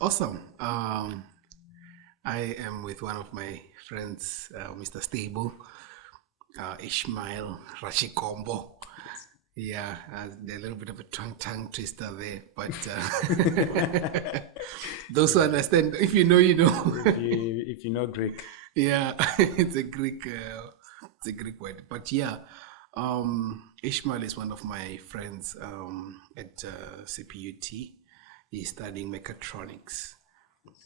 Awesome. I am with one of my friends, Mr. Stable, Ishmael Ratshikombo. Yeah, a little bit of a tongue twister there, but those who understand, if you know, you know. if you know Greek. Yeah, it's a Greek word. But yeah, Ishmael is one of my friends at CPUT. He's studying Mechatronics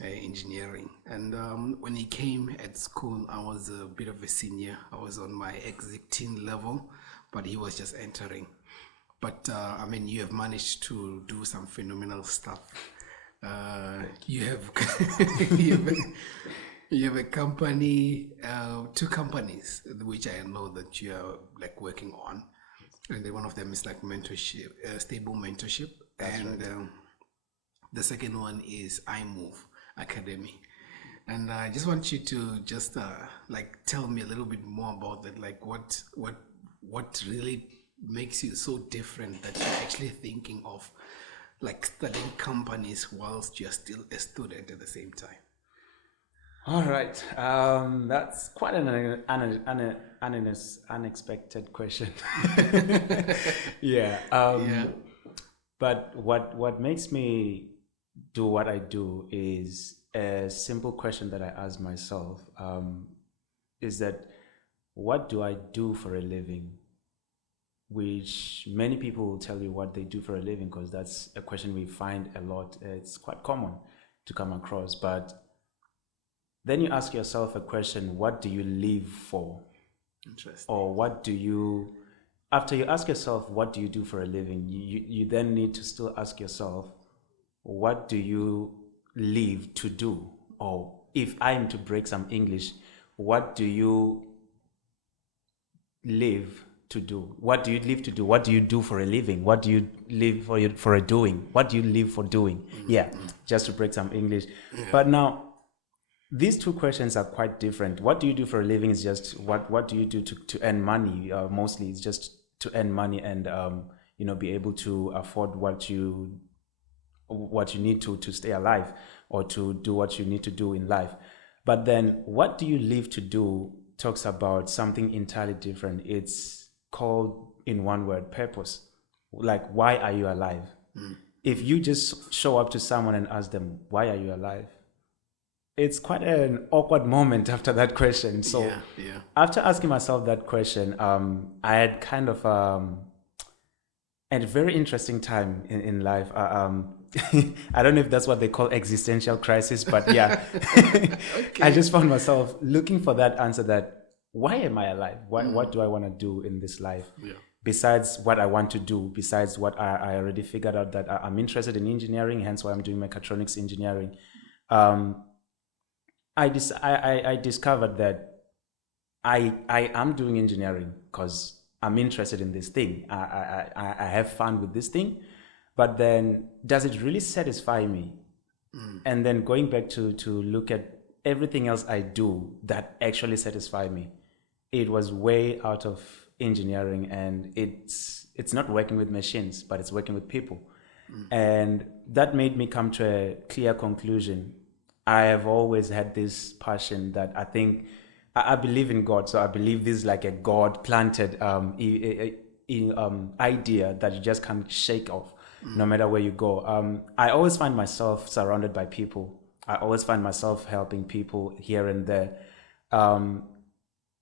Engineering. And when he came at school, I was a bit of a senior. I was on my exiting level, but he was just entering. But I mean, you have managed to do some phenomenal stuff. You have you have a company, two companies, which I know that you are like working on, and then one of them is like mentorship, Stable Mentorship, That's and right. the second one is iMove Academy. And I just want you to just like tell me a little bit more about that, like what really makes you so different that you're actually thinking of like studying companies whilst you're still a student at the same time. All right. That's quite an unexpected question. Yeah. Yeah. But what makes me do what I do is a simple question that I ask myself, is that what do I do for a living? Which many people will tell you what they do for a living, because that's a question we find a lot. It's quite common to come across. But then you ask yourself a question: what do you live for? Interesting. Or what do you, after you ask yourself what do you do for a living, you then need to still ask yourself, what do you live to do? Or if I'm to break some English, what do you live to do? What do you live to do? What do you do for a living? What do you live for a doing? What do you live for doing? Yeah, just to break some English. But now, these two questions are quite different. What do you do for a living is just what do you do to earn money? Mostly, it's just to earn money and be able to afford what you need to stay alive, or to do what you need to do in life. But then, what do you live to do talks about something entirely different. It's called, in one word, purpose. Like, why are you alive? If you just show up to someone and ask them, why are you alive? It's quite an awkward moment after that question. So Yeah. after asking myself that question, I had kind of a very interesting time in life. I don't know if that's what they call existential crisis, but yeah, Okay. I just found myself looking for that answer, that why am I alive? What do I want to do in this life? Yeah. Besides what I want to do, besides what I already figured out, that I'm interested in engineering, hence why I'm doing Mechatronics Engineering. I discovered that I am doing engineering because I'm interested in this thing. I have fun with this thing, but then does it really satisfy me? And then going back to look at everything else I do that actually satisfy me, it was way out of engineering, and it's not working with machines, but it's working with people. And that made me come to a clear conclusion. I have always had this passion that I think I believe in God, so I believe this is like a God planted idea that you just can't shake off, no matter where you go. I always find myself surrounded by people. I always find myself helping people here and there.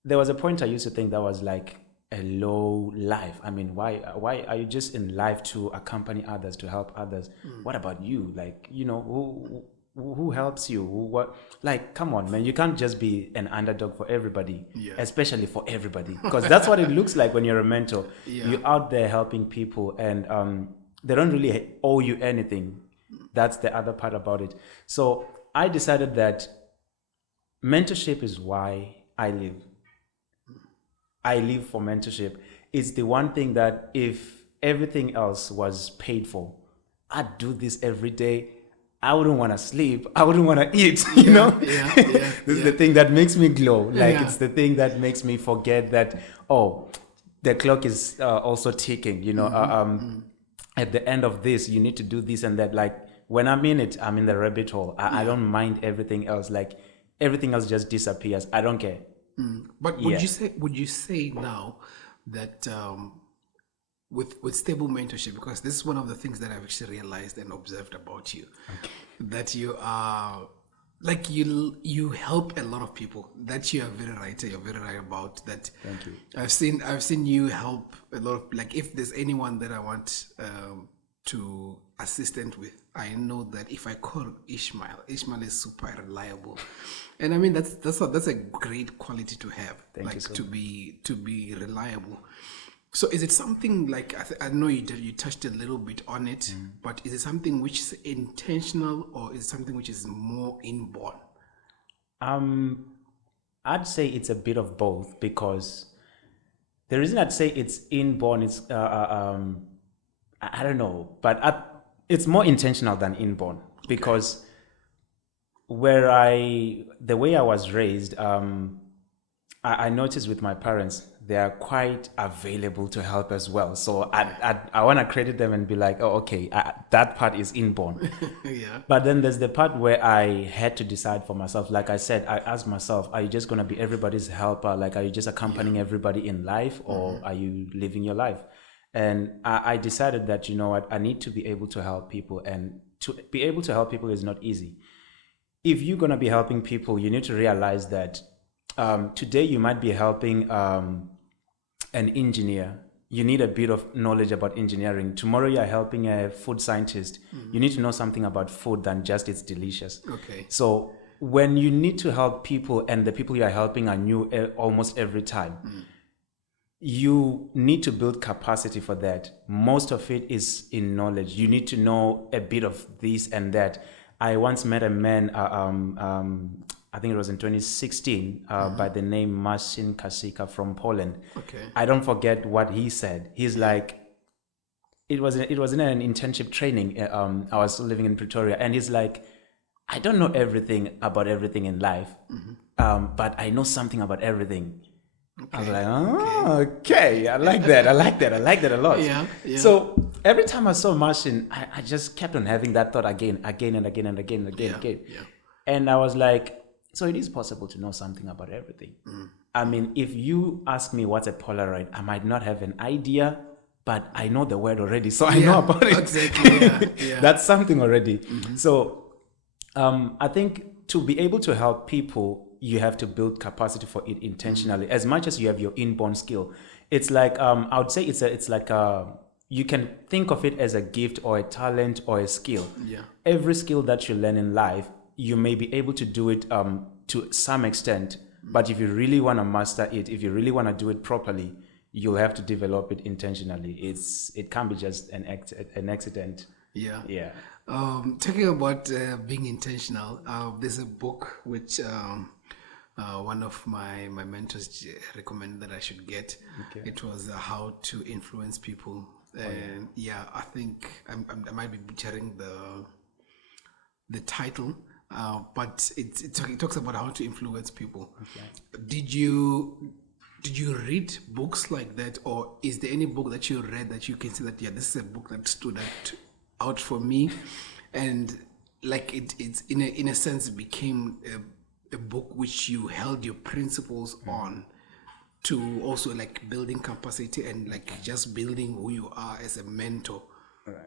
There was a point I used to think that was like a low life. I mean, why are you just in life to accompany others, to help others? What about you? Like, who helps you? What? Like, come on, man! You can't just be an underdog for everybody, especially for everybody, because that's what it looks like when you're a mentor. Yeah. You're out there helping people, and they don't really owe you anything. That's the other part about it. So I decided that mentorship is why I live. I live for mentorship. It's the one thing that if everything else was paid for, I'd do this every day. I wouldn't want to sleep. I wouldn't want to eat, you know? This is the thing that makes me glow. Like, it's the thing that makes me forget that, the clock is also ticking, At the end of this, you need to do this and that. Like, when I'm in it, I'm in the rabbit hole. I don't mind everything else. Like everything else just disappears. I don't care. But would you say now that with stable mentorship, because this is one of the things that I've actually realized and observed about you, that you are like you help a lot of people. That you are very right. You're very right about that. Thank you. I've seen you help a lot of, like, if there's anyone that I want to assistant with, I know that if I call Ishmael is super reliable, and I mean that's a great quality to have. Thank you so to be reliable. So is it something like, I know you touched a little bit on it, but is it something which is intentional, or is it something which is more inborn? I'd say it's a bit of both, because the reason I'd say it's inborn is I don't know, but it's more intentional than inborn, because the way I was raised, I noticed with my parents, they are quite available to help as well. So I want to credit them and be like, oh, okay, that part is inborn. Yeah. But then there's the part where I had to decide for myself. Like I said, I asked myself, are you just going to be everybody's helper? Like, are you just accompanying everybody in life, or are you living your life? And I decided that, you know what, I need to be able to help people. And to be able to help people is not easy. If you're going to be helping people, you need to realize that today you might be helping an engineer. You need a bit of knowledge about engineering. Tomorrow you're helping a food scientist. You need to know something about food than just it's delicious. Okay. So when you need to help people and the people you are helping are new almost every time, you need to build capacity for that. Most of it is in knowledge. You need to know a bit of this and that. I once met a man, I think it was in 2016, by the name Marcin Kasika from Poland. Okay. I don't forget what he said. He's like, it was in an internship training. I was still living in Pretoria, and he's like, I don't know everything about everything in life, but I know something about everything. Okay. I was like, oh, okay. I like that. I like that a lot. Yeah. So every time I saw Marcin, I just kept on having that thought again and again. Yeah. And I was like, so it is possible to know something about everything. I mean, if you ask me what's a Polaroid, I might not have an idea, but I know the word already, so I know about it. Exactly. Yeah. That's something already. So I think to be able to help people, you have to build capacity for it intentionally. As much as you have your inborn skill, it's like I would say it's like you can think of it as a gift or a talent or a skill. Yeah. Every skill that you learn in life, you may be able to do it to some extent, but if you really want to master it, if you really want to do it properly, you'll have to develop it intentionally. It can't be just an accident. Yeah. Talking about being intentional, there's a book which one of my mentors recommended that I should get. Okay. It was How to Influence People. And I think I might be butchering the title. But it talks about how to influence people. Okay. Did you read books like that, or is there any book that you read that you can say that this is a book that stood out for me, and like it's in a sense became a book which you held your principles on, to also like building capacity and like just building who you are as a mentor? Right.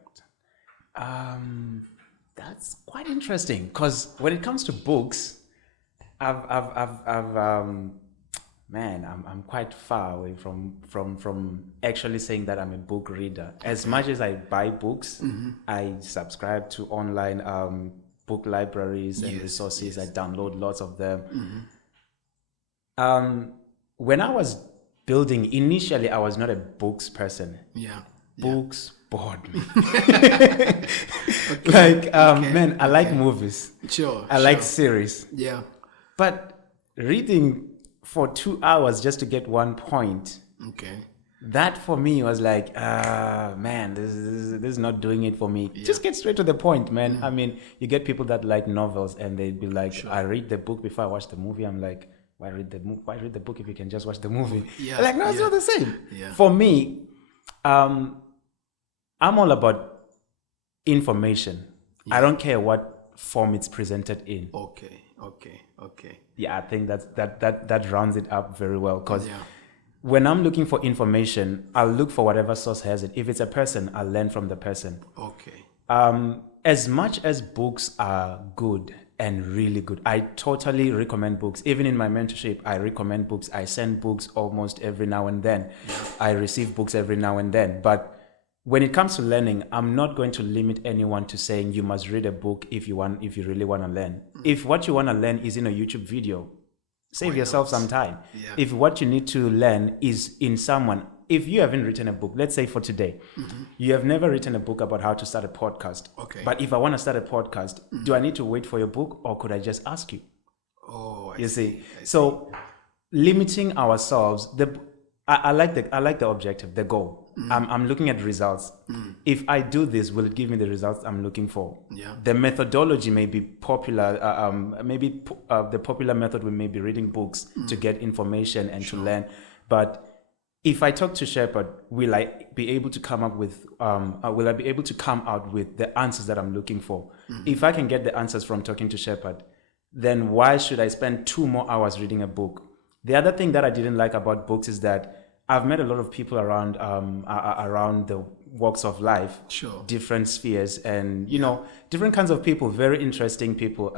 That's quite interesting, because when it comes to books, I'm quite far away from actually saying that I'm a book reader. As much as I buy books, I subscribe to online book libraries and resources. I download lots of them. When I was building, initially I was not a books person. Books bored me. Man, I like movies. I like series. Yeah. But reading for 2 hours just to get one point. Okay. That for me was like, man, this is not doing it for me. Yeah. Just get straight to the point, man. I mean, you get people that like novels and they'd be like, I read the book before I watch the movie. I'm like, why read the book if you can just watch the movie? Yeah. Like, no, it's not the same. Yeah. For me, I'm all about information. I don't care what form it's presented in. Okay. Yeah, I think that rounds it up very well, because when I'm looking for information, I'll look for whatever source has it. If it's a person, I'll learn from the person. Okay. As much as books are good and really good, I totally recommend books. Even in my mentorship, I recommend books. I send books almost every now and then. I receive books every now and then. But when it comes to learning, I'm not going to limit anyone to saying you must read a book if you really want to learn. If what you want to learn is in a YouTube video, save yourself some time. If what you need to learn is in someone, if you haven't written a book, let's say for today, you have never written a book about how to start a podcast. Okay. But if I want to start a podcast, do I need to wait for your book, or could I just ask you? Oh, I see. So limiting ourselves, I like the objective, the goal. I'm looking at results. If I do this, will it give me the results I'm looking for? Yeah. The methodology may be popular. The popular method will maybe reading books to get information and to learn. But if I talk to Shepherd, will I be able to come out with the answers that I'm looking for? If I can get the answers from talking to Shepherd, then why should I spend 2 more hours reading a book? The other thing that I didn't like about books is that I've met a lot of people around the walks of life, different spheres, and different kinds of people, very interesting people.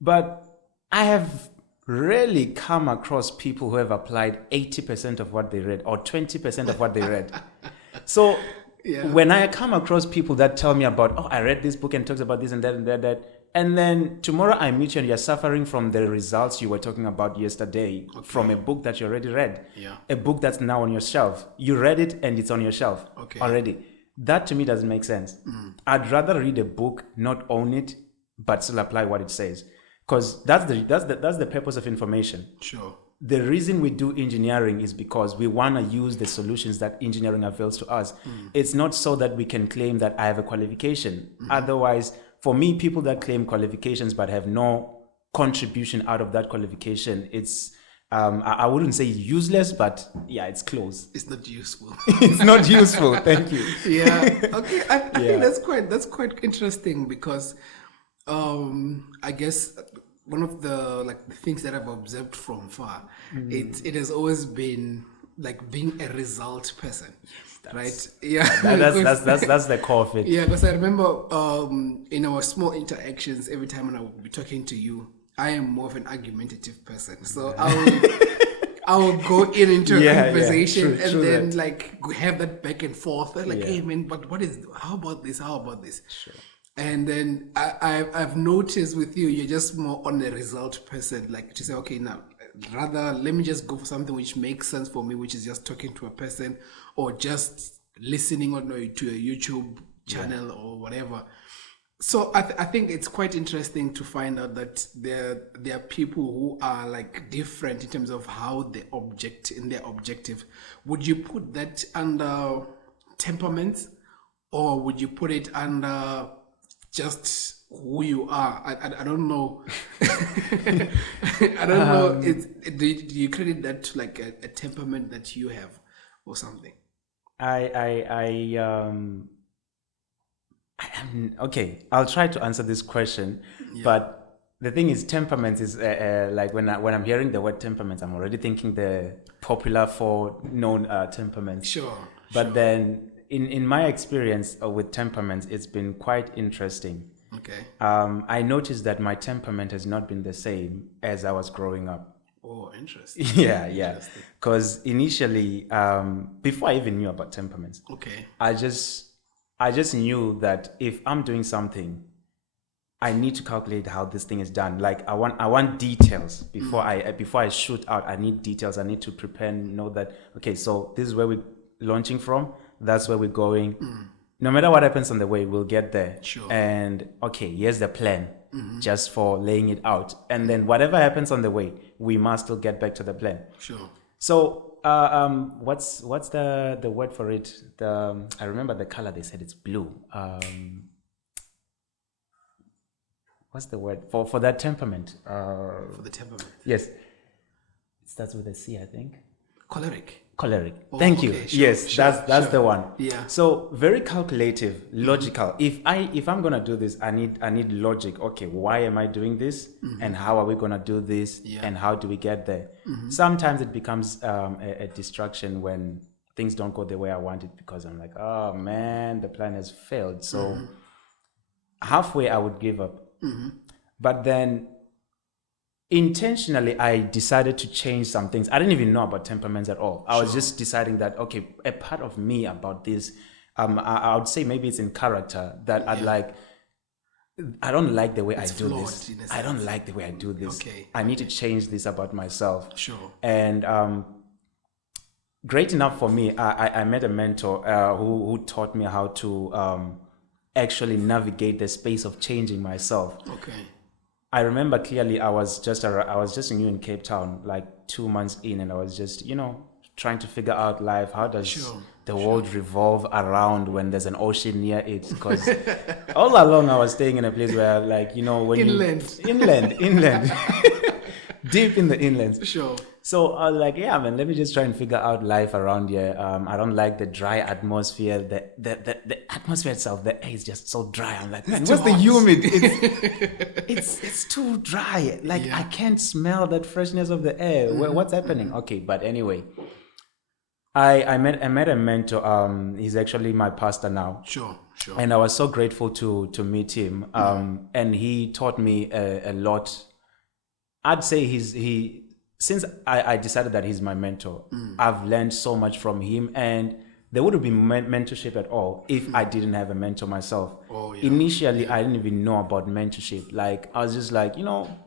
But I have rarely come across people who have applied 80% of what they read or 20% of what they read. So when I come across people that tell me about, I read this book and talks about this and that and that, and then tomorrow I meet you and you're suffering from the results you were talking about yesterday from a book that you already read, a book that's now on your shelf. You read it and it's on your shelf already. That to me doesn't make sense. I'd rather read a book, not own it, but still apply what it says, because that's the purpose of information. The reason we do engineering is because we want to use the solutions that engineering avails to us. It's not so that we can claim that I have a qualification. Otherwise, for me, people that claim qualifications but have no contribution out of that qualification, it's I wouldn't say useless, but it's close. It's not useful. It's not useful. Thank you. Okay. I think that's quite interesting, because I guess one of the things that I've observed from far, it has always been like being a result person. Right? That's the core of it. Yeah, because I remember in our small interactions, every time when I would be talking to you, I am more of an argumentative person. So I will go into a conversation true then that. Have that back and forth. Hey man, but how about this? Sure. And then I've noticed with you, you're just more on the result person, to say, okay, now rather let me just go for something which makes sense for me, which is just talking to a person or just listening to a YouTube channel or whatever. So I think it's quite interesting to find out that there are people who are different in terms of how they in their objective. Would you put that under temperaments, or would you put it under just who you are? I don't know. I don't know. Do you credit that to a temperament that you have or something? Okay. I'll try to answer this question, but the thing is, temperament is when I'm hearing the word temperament, I'm already thinking the popular 4 known temperaments. But then, in my experience with temperaments, it's been quite interesting. Okay. I noticed that my temperament has not been the same as I was growing up. Oh, interesting. Yeah. Because initially, before I even knew about temperaments, I just knew that if I'm doing something, I need to calculate how this thing is done. I want details before I shoot out. I need details. I need to prepare and know that, okay, so this is where we're launching from. That's where we're going. No matter what happens on the way, we'll get there. And okay, here's the plan, just for laying it out. And then whatever happens on the way, we must still get back to the plan. So what's the word for it? I remember the color. They said it's blue. What's the word for that temperament? For the temperament. Yes, it starts with a C, I think. Choleric. Choleric. Oh, Thank you. okay, sure, Yes, sure, that's sure. the one. Yeah. So very calculative, logical. If I'm gonna do this, I need logic. Okay, why am I doing this? And how are we gonna do this? Yeah. And how do we get there? Sometimes it becomes a distraction when things don't go the way I want it, because I'm like, oh man, the plan has failed. So halfway I would give up. But then intentionally I decided to change some things. I didn't even know about temperaments at all. I was just deciding that, okay, a part of me about this, I would say maybe it's in character that I don't like the way I do flawed, this. in a I don't sense. like the way I do this. Okay, I need to change this about myself. Sure. And great enough for me, I met a mentor who taught me how to actually navigate the space of changing myself. Okay. I remember clearly I was just new in Cape Town, like 2 months in, and I was just, trying to figure out life. How does the world revolve around when there's an ocean near it? Because all along I was staying in a place where, like, when inland, deep in the inland. Sure. So I was like, yeah, man, let me just try and figure out life around here. I don't like the dry atmosphere. The atmosphere itself, the air is just so dry. I'm like, man, what's the humid? It's too dry. Like, I can't smell that freshness of the air. What's happening? Okay, but anyway, I met a mentor. He's actually my pastor now. Sure. And I was so grateful to meet him. And he taught me a lot. I'd say since I decided that he's my mentor, I've learned so much from him, and there wouldn't be mentorship at all if I didn't have a mentor myself. Initially, I didn't even know about mentorship. Like, I was just like, man,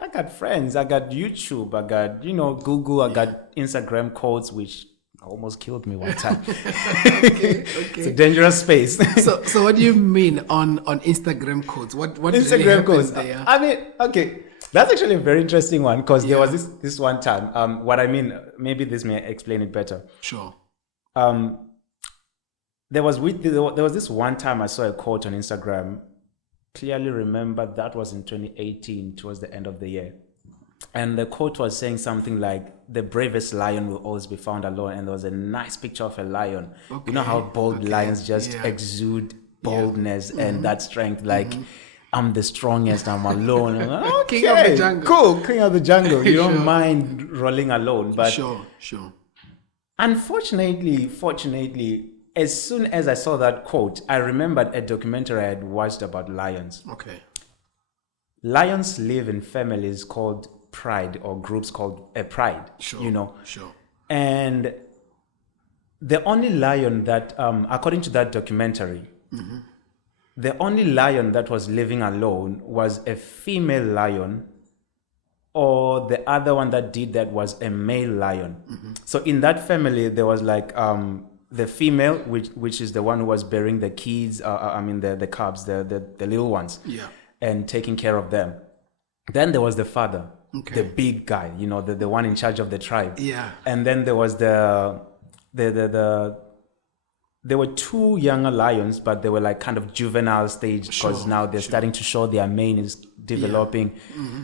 I got friends, I got YouTube, I got, Google, I got Instagram codes, which almost killed me one time. Okay. It's a dangerous space. So what do you mean on Instagram codes? What Instagram really codes? there? I mean, okay. That's actually a very interesting one, because there was this one time. What I mean, maybe this may explain it better. Sure. There was this one time I saw a quote on Instagram. Clearly remember that was in 2018, towards the end of the year. And the quote was saying something like, the bravest lion will always be found alone. And there was a nice picture of a lion. Okay. You know how bold lions just exude boldness and that strength, like, I'm the strongest, I'm alone. I'm like, okay, King of the jungle. Cool, king of the jungle. You don't mind rolling alone. But Sure. Fortunately, as soon as I saw that quote, I remembered a documentary I had watched about lions. Okay. Lions live in families called pride, or groups called a pride. Sure. And the only lion that, according to that documentary, the only lion that was living alone was a female lion, or the other one that did that was a male lion. So in that family, there was like the female, which is the one who was bearing the kids, the cubs, the little ones, and taking care of them. Then there was the father, the big guy, the one in charge of the tribe. Yeah. And then there was there were two younger lions, but they were like kind of juvenile stage, because now they're starting to show their mane is developing.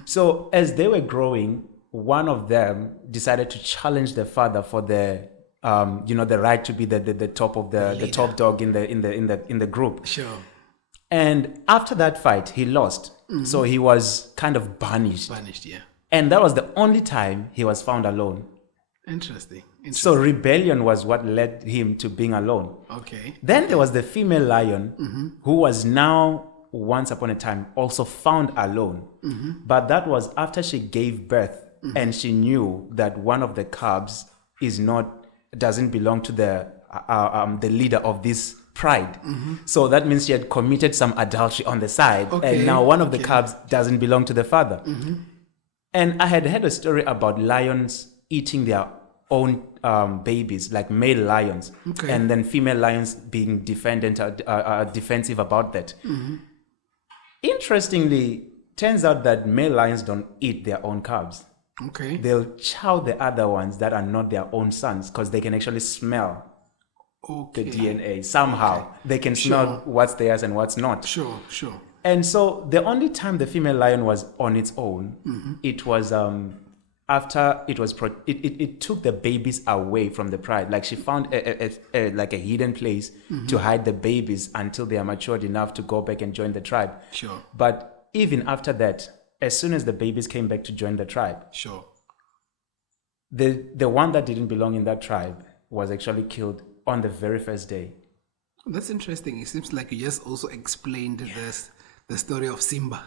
So as they were growing, one of them decided to challenge the father for the the right to be the top of the top dog in the group. Sure. And after that fight, he lost. So he was kind of banished. And that was the only time he was found alone. Interesting. So rebellion was what led him to being alone. Okay. Then there was the female lion, who was now, once upon a time, also found alone. But that was after she gave birth, and she knew that one of the cubs doesn't belong to the leader of this pride. So that means she had committed some adultery on the side, and now one of the cubs doesn't belong to the father. And I had heard a story about lions eating their own babies, like male lions, and then female lions being defensive about that. Interestingly, turns out that male lions don't eat their own cubs. They'll chow the other ones that are not their own sons, because they can actually smell the DNA. Somehow they can smell what's theirs and what's not. Sure. And so the only time the female lion was on its own, it was after it took the babies away from the pride. Like she found like a hidden place to hide the babies until they are matured enough to go back and join the tribe. Sure. But even after that, as soon as the babies came back to join the tribe, Sure. the one that didn't belong in that tribe was actually killed on the very first day. That's interesting. It seems like you just also explained the story of Simba.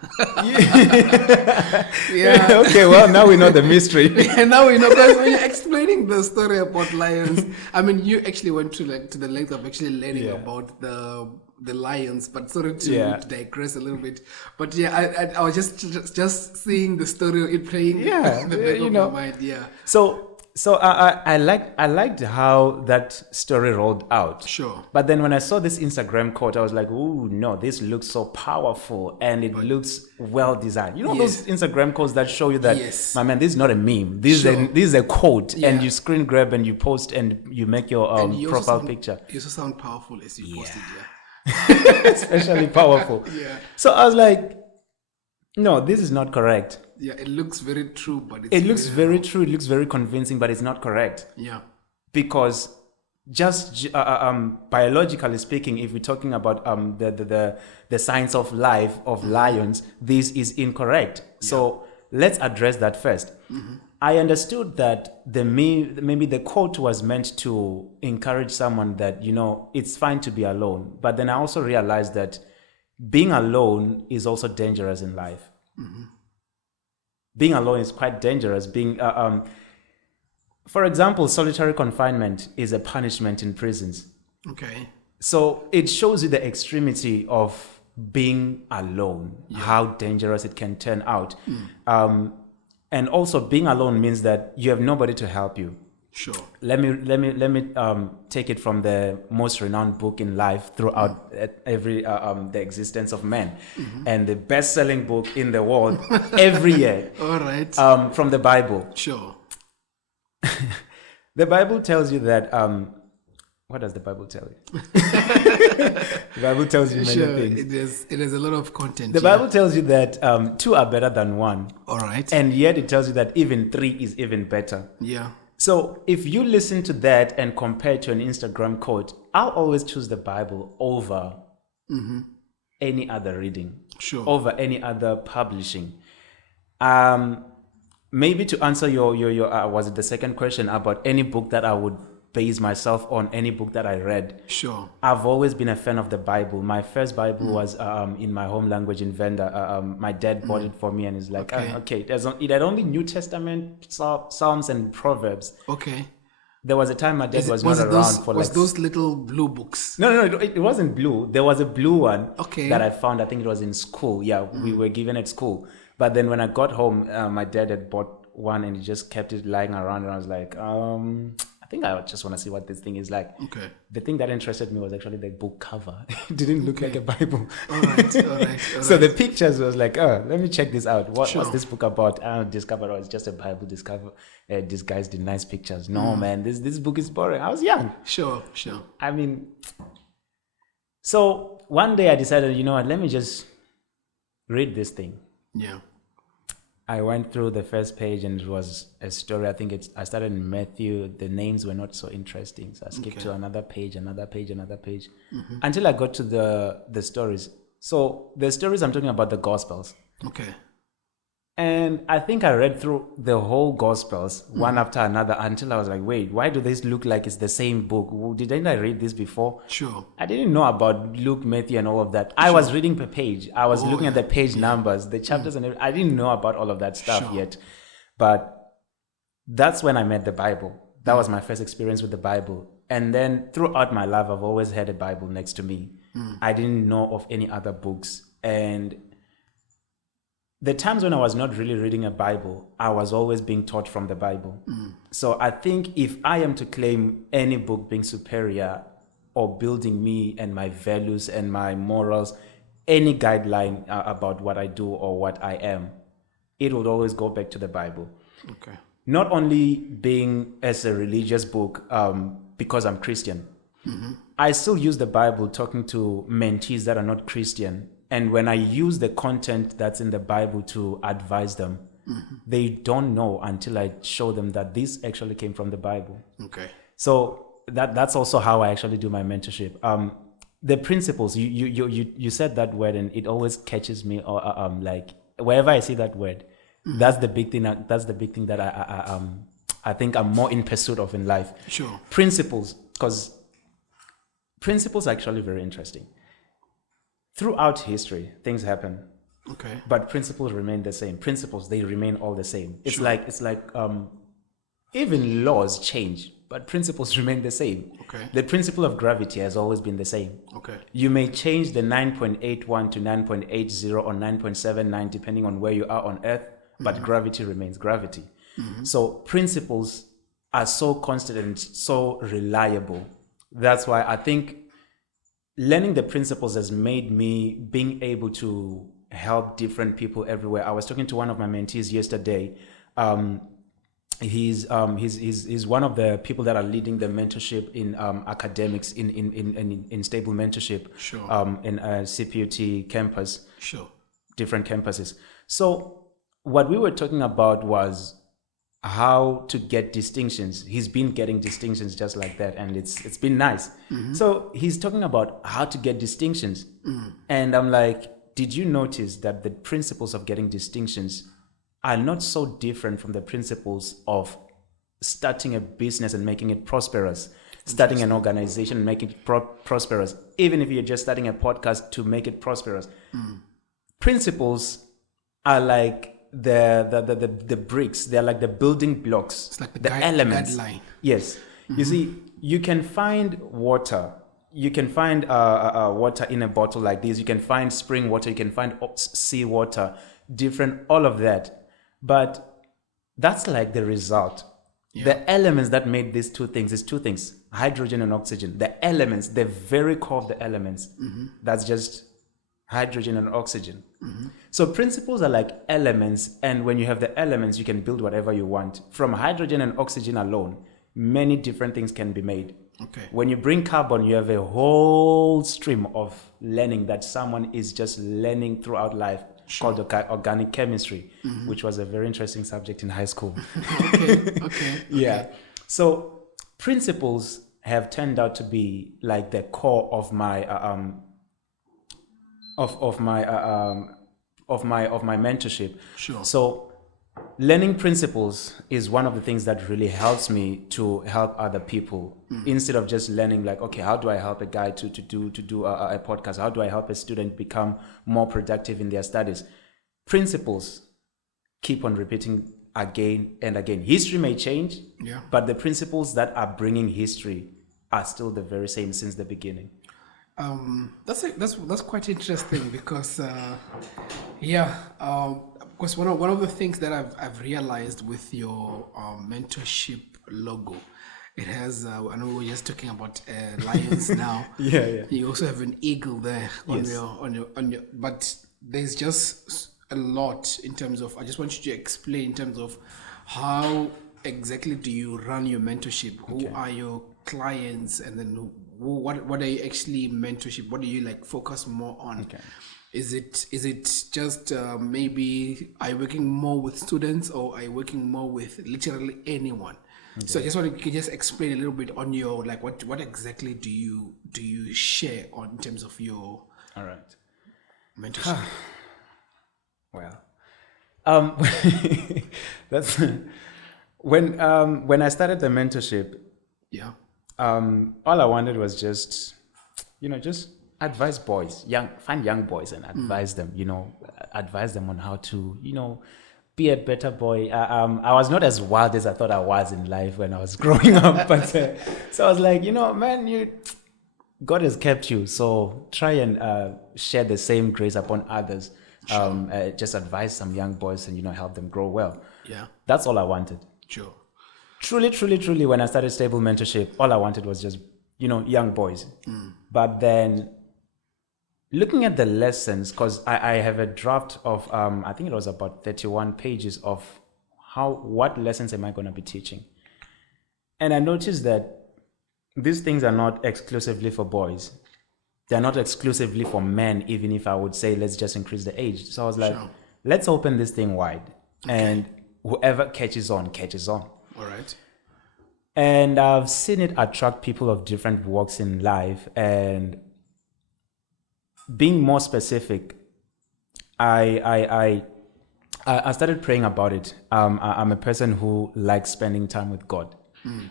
Yeah. Okay, well, now we know the mystery. Yeah, now we know, because when you're explaining the story about lions, I mean, you actually went to the length of actually learning about the lions. But sorry to digress a little bit. But yeah, I was just seeing the story, it playing in the back of my mind. Yeah. So I liked how that story rolled out. Sure. But then when I saw this Instagram quote, I was like, "Ooh, no! This looks so powerful and it looks well designed." You know those Instagram quotes that show you that, my man, this is not a meme. This is a quote, and you screen grab and you post and you make your profile picture. You also sound powerful as you posted. Yeah. Especially powerful. Yeah. So I was like, "No, this is not correct." Yeah, it looks very true, but it looks very true. It looks very convincing, but it's not correct. Yeah, because just biologically speaking, if we're talking about the science of life of lions, this is incorrect. Yeah. So let's address that first. I understood that maybe the quote was meant to encourage someone that, it's fine to be alone. But then I also realized that being alone is also dangerous in life. Being alone is quite dangerous. For example, solitary confinement is a punishment in prisons. Okay. So it shows you the extremity of being alone, how dangerous it can turn out. And also being alone means that you have nobody to help you. Sure. Let me take it from the most renowned book in life throughout every the existence of man, and the best-selling book in the world every year. All right. From the Bible. Sure. The Bible tells you that. What does the Bible tell you? The Bible tells you many things. It is a lot of content. The Bible tells you that two are better than one. All right. And yet it tells you that even three is even better. Yeah. So if you listen to that and compare it to an Instagram quote, I'll always choose the Bible over any other reading, over any other publishing. Maybe to answer your was it the second question about any book that I would base myself on, any book that I read. Sure. I've always been a fan of the Bible. My first Bible was in my home language in Venda. My dad bought it for me and he's like, it had only New Testament, Psalms and Proverbs. Okay. There was a time my dad was not around for was those little blue books? No, it wasn't blue. There was a blue one that I found. I think it was in school. Yeah, we were given at school. But then when I got home, my dad had bought one and he just kept it lying around and I was like, I think I just want to see what this thing is like. Okay. The thing that interested me was actually the book cover. It didn't look like a Bible. All right. So the pictures was like, let me check this out. What's this book about? I discovered it's just a Bible disguised in nice pictures. No, man, this book is boring. I was young. Sure. I mean, so one day I decided, you know what, let me just read this thing. Yeah. I went through the first page and it was a story. I think I started in Matthew. The names were not so interesting. So I skipped to another page, until I got to the stories. So the stories I'm talking about, the Gospels. Okay. And I think I read through the whole Gospels one after another until I was like, wait, why do these look like it's the same book? Didn't I read this before? Sure. I didn't know about Luke, Matthew, and all of that. I was reading per page. I was looking at the page numbers, the chapters, and everything. I didn't know about all of that stuff yet. But that's when I met the Bible. That was my first experience with the Bible. And then throughout my life, I've always had a Bible next to me. I didn't know of any other books. And the times when I was not really reading a Bible, I was always being taught from the Bible. So I think if I am to claim any book being superior or building me and my values and my morals, any guideline about what I do or what I am, it would always go back to the Bible. Okay. Not only being as a religious book because I'm Christian, I still use the Bible talking to mentees that are not Christian. And when I use the content that's in the Bible to advise them, They don't know until I show them that this actually came from the Bible. Okay. So that's also how I actually do my mentorship. The principles, you said that word and it always catches me, like wherever I see that word, that's the big thing. That's the big thing that I think I'm more in pursuit of in life. Sure. Principles, because principles are actually very interesting. Throughout history, things happen. Okay. But principles remain the same. Principles, they remain all the same. It's Sure. like even laws change, but principles remain the same. Okay. The principle of gravity has always been the same. Okay. You may change the 9.81 to 9.80 or 9.79 depending on where you are on Earth, but gravity remains gravity. So principles are so constant and so reliable. That's why I think learning the principles has made me being able to help different people everywhere. I was talking to one of my mentees yesterday. He's one of the people that are leading the mentorship in academics in Stable Mentorship. Sure. In a CPUT campus. Sure. Different campuses. So what we were talking about was how to get distinctions. He's been getting distinctions just like that, and it's been nice. So he's talking about how to get distinctions, and I'm like, did you notice that the principles of getting distinctions are not so different from the principles of starting a business and making it prosperous, starting an organization and making it prosperous, even if you're just starting a podcast to make it prosperous? Principles are like the bricks. They're like the building blocks. It's like the elements. guideline. Yes. You see, you can find water. You can find water in a bottle like this. You can find spring water. You can find sea water, different, all of that. But that's like the result. Yeah. The elements that made these two things is two things: hydrogen and oxygen. The elements, the very core of the elements, that's just hydrogen and oxygen. So principles are like elements, and when you have the elements, you can build whatever you want. From hydrogen and oxygen alone, many different things can be made. Okay. When you bring carbon, you have a whole stream of learning that someone is just learning throughout life, called organic chemistry, which was a very interesting subject in high school. Okay. Yeah. So principles have turned out to be like the core of my of my mentorship. Sure. So learning principles is one of the things that really helps me to help other people, instead of just learning like, okay, how do I help a guy to do a podcast? How do I help a student become more productive in their studies? Principles keep on repeating again and again. History may change, but the principles that are bringing history are still the very same since the beginning. That's quite interesting because because one of the things that I've realized with your mentorship logo, it has I know we're just talking about lions now. Yeah. You also have an eagle there on Yes. on your but there's just a lot in terms of, I just want you to explain in terms of how exactly do you run your mentorship? Who are your clients, and then what are you actually mentorship? What do you like focus more on? Okay. Is it just maybe are you working more with students, or are you working more with literally anyone? Okay. So I just want you to just explain a little bit on your like what exactly do you share on in terms of your mentorship? Well, that's when I started the mentorship. Yeah. All I wanted was just advise boys, find young boys and advise them, advise them on how to, be a better boy. I was not as wild as I thought I was in life when I was growing up, but so I was like, man, God has kept you, so try and share the same grace upon others. Sure. Just advise some young boys and help them grow well. Yeah, that's all I wanted. Sure. Truly, when I started Stable Mentorship, all I wanted was just, young boys. But then looking at the lessons, because I have a draft of, I think it was about 31 pages of what lessons am I going to be teaching? And I noticed that these things are not exclusively for boys. They're not exclusively for men, even if I would say, let's just increase the age. So I was like, let's open this thing wide. and whoever catches on, catches on. All right. And I've seen it attract people of different walks in life. And being more specific, I started praying about it. I'm a person who likes spending time with God.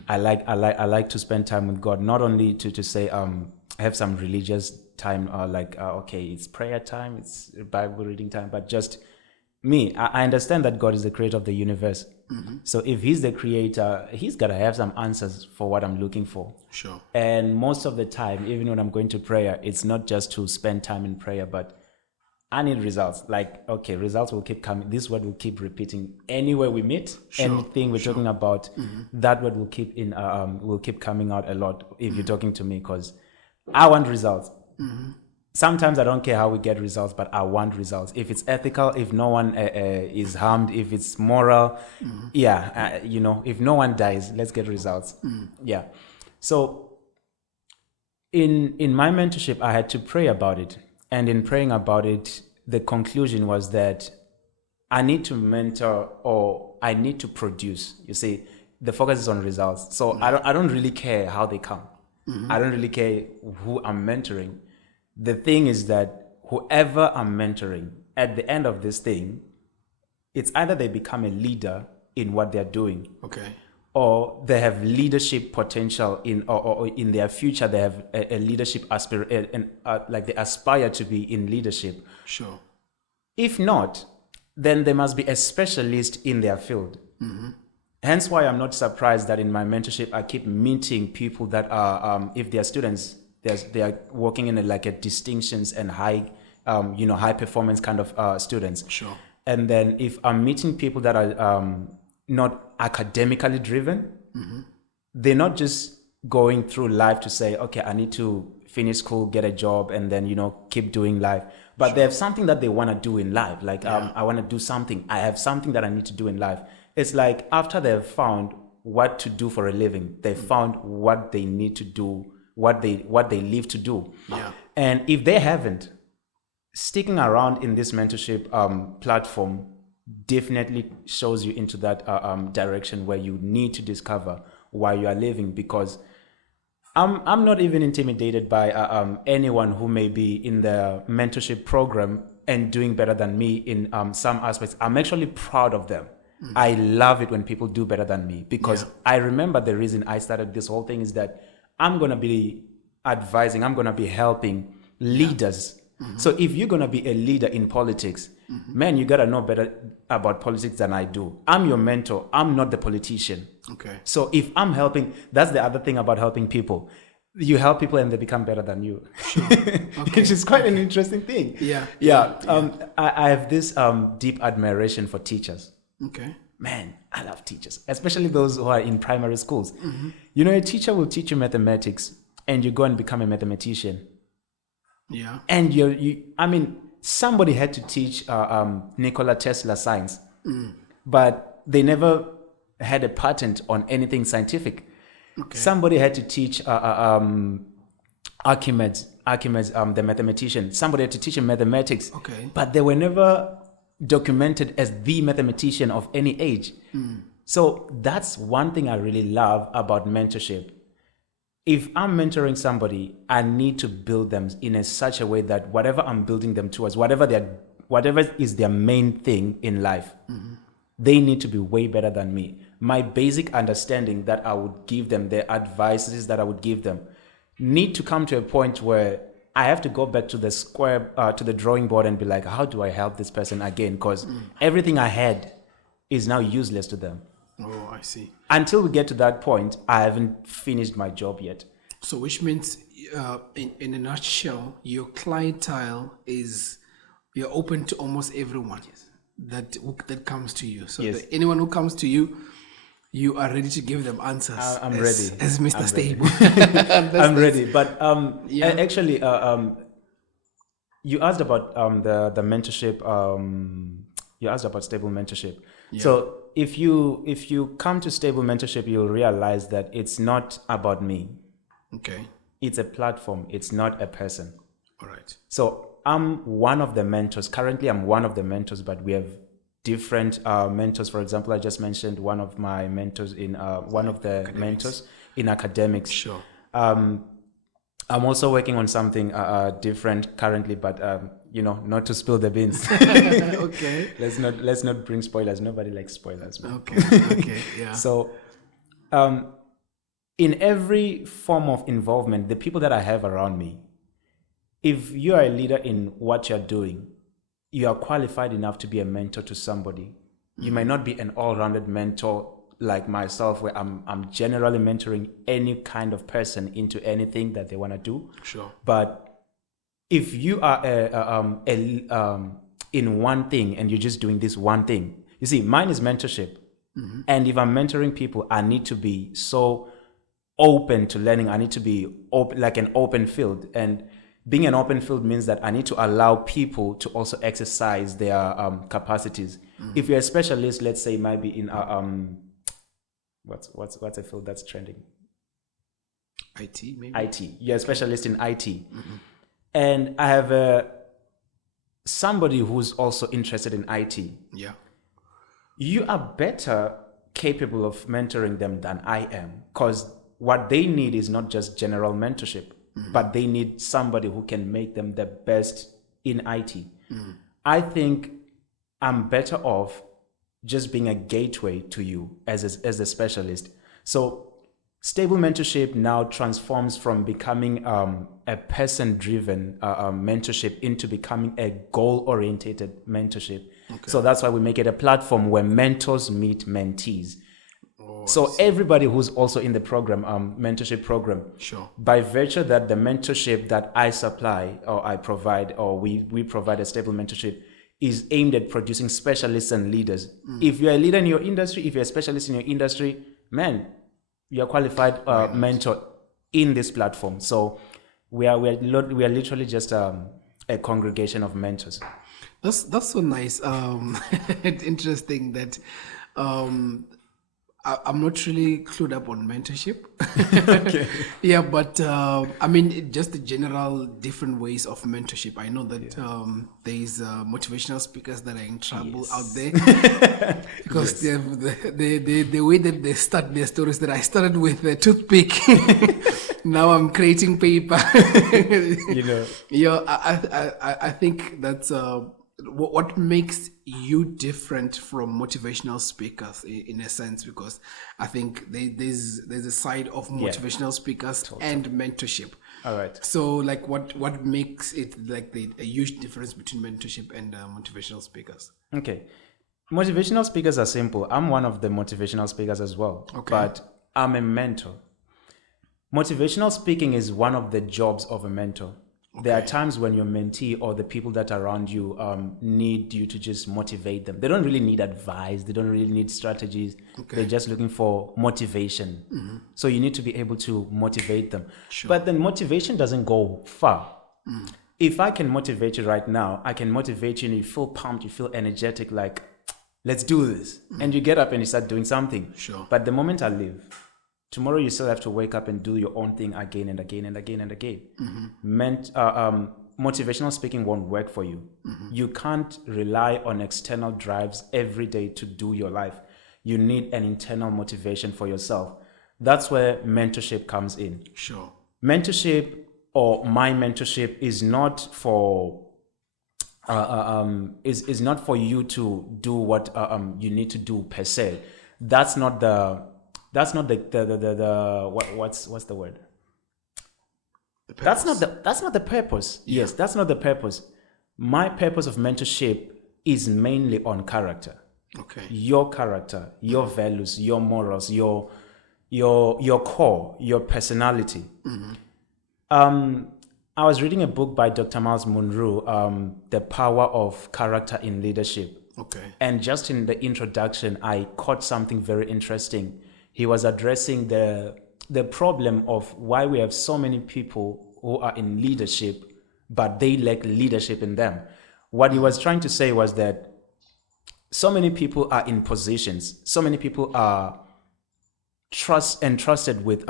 I like to spend time with God, not only to say have some religious time, okay, it's prayer time, it's Bible reading time, but just me. I understand that God is the creator of the universe. So if he's the creator, he's got to have some answers for what I'm looking for. Sure. And most of the time, even when I'm going to prayer, it's not just to spend time in prayer, but I need results. Like, okay, results will keep coming. This word will keep repeating anywhere we meet. Sure, anything we're talking about, that word will keep coming out a lot if you're talking to me, because I want results. Sometimes I don't care how we get results, but I want results. If it's ethical, if no one is harmed, if it's moral, if no one dies, let's get results. Yeah. So in my mentorship, I had to pray about it. And in praying about it, the conclusion was that I need to mentor or I need to produce. You see, the focus is on results. So I don't really care how they come. I don't really care who I'm mentoring. The thing is that whoever I'm mentoring, at the end of this thing, it's either they become a leader in what they're doing, or they have leadership potential or in their future they have a leadership aspiration, like they aspire to be in leadership. Sure. If not, then they must be a specialist in their field. Hence why I'm not surprised that in my mentorship I keep meeting people that are, if they are students, they are working in a distinctions and high performance kind of students. Sure. And then if I'm meeting people that are not academically driven, they're not just going through life to say, okay, I need to finish school, get a job, and then keep doing life. But they have something that they want to do in life. Like I want to do something. I have something that I need to do in life. It's like after they've found what to do for a living, they found what they need to do, what they live to do. Yeah. And if they haven't, sticking around in this mentorship platform definitely shows you into that direction where you need to discover why you are living. Because I'm not even intimidated by anyone who may be in the mentorship program and doing better than me in some aspects. I'm actually proud of them. I love it when people do better than me, because I remember the reason I started this whole thing is that I'm going to be advising, I'm going to be helping leaders. So if you're going to be a leader in politics, man, you got to know better about politics than I do. I'm your mentor. I'm not the politician. Okay. So if I'm helping, that's the other thing about helping people. You help people and they become better than you. Sure. Okay. Which is quite an interesting thing. I have this deep admiration for teachers. Okay. Man, I love teachers, especially those who are in primary schools. A teacher will teach you mathematics and you go and become a mathematician. Yeah. And somebody had to teach Nikola Tesla science, but they never had a patent on anything scientific. Okay. Somebody had to teach Archimedes, the mathematician. Somebody had to teach him mathematics, but they were never documented as the mathematician of any age. So that's one thing I really love about mentorship. If I'm mentoring somebody, I need to build them in such a way that whatever I'm building them towards, whatever is their main thing in life, they need to be way better than me. My basic understanding that I would give them, the advices that I would give them, need to come to a point where I have to go back to the drawing board and be like, how do I help this person again? Because everything I had is now useless to them. Oh, I see. Until we get to that point, I haven't finished my job yet. So which means, in a nutshell, your clientele is, you're open to almost everyone that comes to you. So that anyone who comes to you, you are ready to give them answers. I'm ready. As Mr. Stable. I'm ready. But actually, you asked about the mentorship. You asked about Stable Mentorship. Yeah. So if you come to Stable Mentorship, you'll realize that it's not about me. Okay. It's a platform. It's not a person. All right. So I'm one of the mentors. Currently, I'm one of the mentors, but we have different mentors. For example, I just mentioned one of my mentors in one of the mentors in academics. Sure. I'm also working on something different currently, but not to spill the beans. Okay. Let's not bring spoilers. Nobody likes spoilers. Man. Okay. Yeah. So, in every form of involvement, the people that I have around me, if you are a leader in what you're doing, you are qualified enough to be a mentor to somebody. You might not be an all-rounded mentor like myself, where I'm generally mentoring any kind of person into anything that they want to do. Sure. But if you are in one thing and you're just doing this one thing, you see, mine is mentorship. And if I'm mentoring people, I need to be so open to learning. I need to be open, like an open field. And being an open field means that I need to allow people to also exercise their capacities. If you're a specialist, let's say, might be in what's a field that's trending? IT, maybe. IT. You're a specialist in IT, and I have somebody who's also interested in IT. Yeah. You are better capable of mentoring them than I am, because what they need is not just general mentorship, but they need somebody who can make them the best in IT. I think I'm better off just being a gateway to you as a specialist. So Stable Mentorship now transforms from becoming a person-driven mentorship into becoming a goal-oriented mentorship. Okay. So that's why we make it a platform where mentors meet mentees. So everybody who's also in the program, mentorship program, sure, by virtue that the mentorship that I supply or I provide, or we provide a Stable Mentorship, is aimed at producing specialists and leaders. If you're a leader in your industry, if you're a specialist in your industry, man, you're a qualified mentor in this platform. So we are literally just a congregation of mentors. That's so nice. It's interesting that I'm not really clued up on mentorship. Okay. Yeah, but I mean, just the general different ways of mentorship. I know that there's motivational speakers that are in trouble out there because the way that they start their stories, that I started with a toothpick. Now I'm creating paper. Yeah, I think that's what makes you different from motivational speakers in a sense, because I think there's a side of motivational speakers and mentorship. All right. So like what makes it like a huge difference between mentorship and motivational speakers? Okay. Motivational speakers are simple. I'm one of the motivational speakers as well. Okay. But I'm a mentor. Motivational speaking is one of the jobs of a mentor. Okay. There are times when your mentee or the people that are around you need you to just motivate them. They don't really need advice. They don't really need strategies. Okay. They're just looking for motivation. Mm-hmm. So you need to be able to motivate them. Sure. But then motivation doesn't go far. Mm. If I can motivate you right now, I can motivate you and you feel pumped, you feel energetic, like, let's do this. Mm. And you get up and you start doing something. Sure. But the moment I leave, tomorrow you still have to wake up and do your own thing again and again and again and again. Mm-hmm. Motivational speaking won't work for you. Mm-hmm. You can't rely on external drives every day to do your life. You need an internal motivation for yourself. That's where mentorship comes in. Sure. Mentorship or my mentorship is not for is not for you to do what you need to do per se. That's not the what's the word? That's not the purpose. Yeah. Yes, that's not the purpose. My purpose of mentorship is mainly on character. Okay. Your character, your values, your morals, your core, your personality. Mm-hmm. I was reading a book by Dr. Miles Monroe, The Power of Character in Leadership. Okay. And just in the introduction, I caught something very interesting. He was addressing the problem of why we have so many people who are in leadership, but they lack leadership in them. What he was trying to say was that so many people are in positions, so many people are entrusted with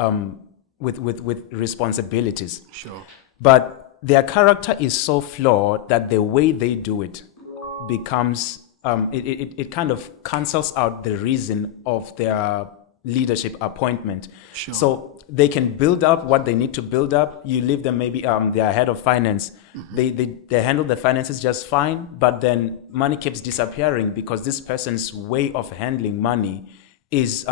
responsibilities. Sure. But their character is so flawed that the way they do it becomes it kind of cancels out the reason of their leadership appointment. Sure. So they can build up what they need to build up. You leave them, maybe they're head of finance. They handle the finances just fine, but then money keeps disappearing because this person's way of handling money is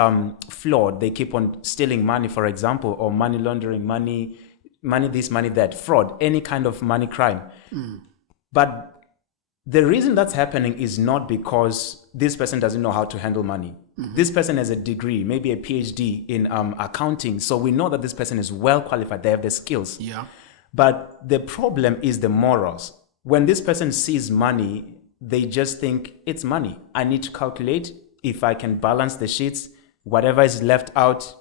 flawed. They keep on stealing money, for example, or money laundering, money this, money that, fraud, any kind of money crime. But the reason that's happening is not because this person doesn't know how to handle money. This person has a degree, maybe a PhD in accounting. So we know that this person is well qualified. They have the skills. Yeah. But the problem is the morals. When this person sees money, they just think it's money. I need to calculate if I can balance the sheets. Whatever is left out,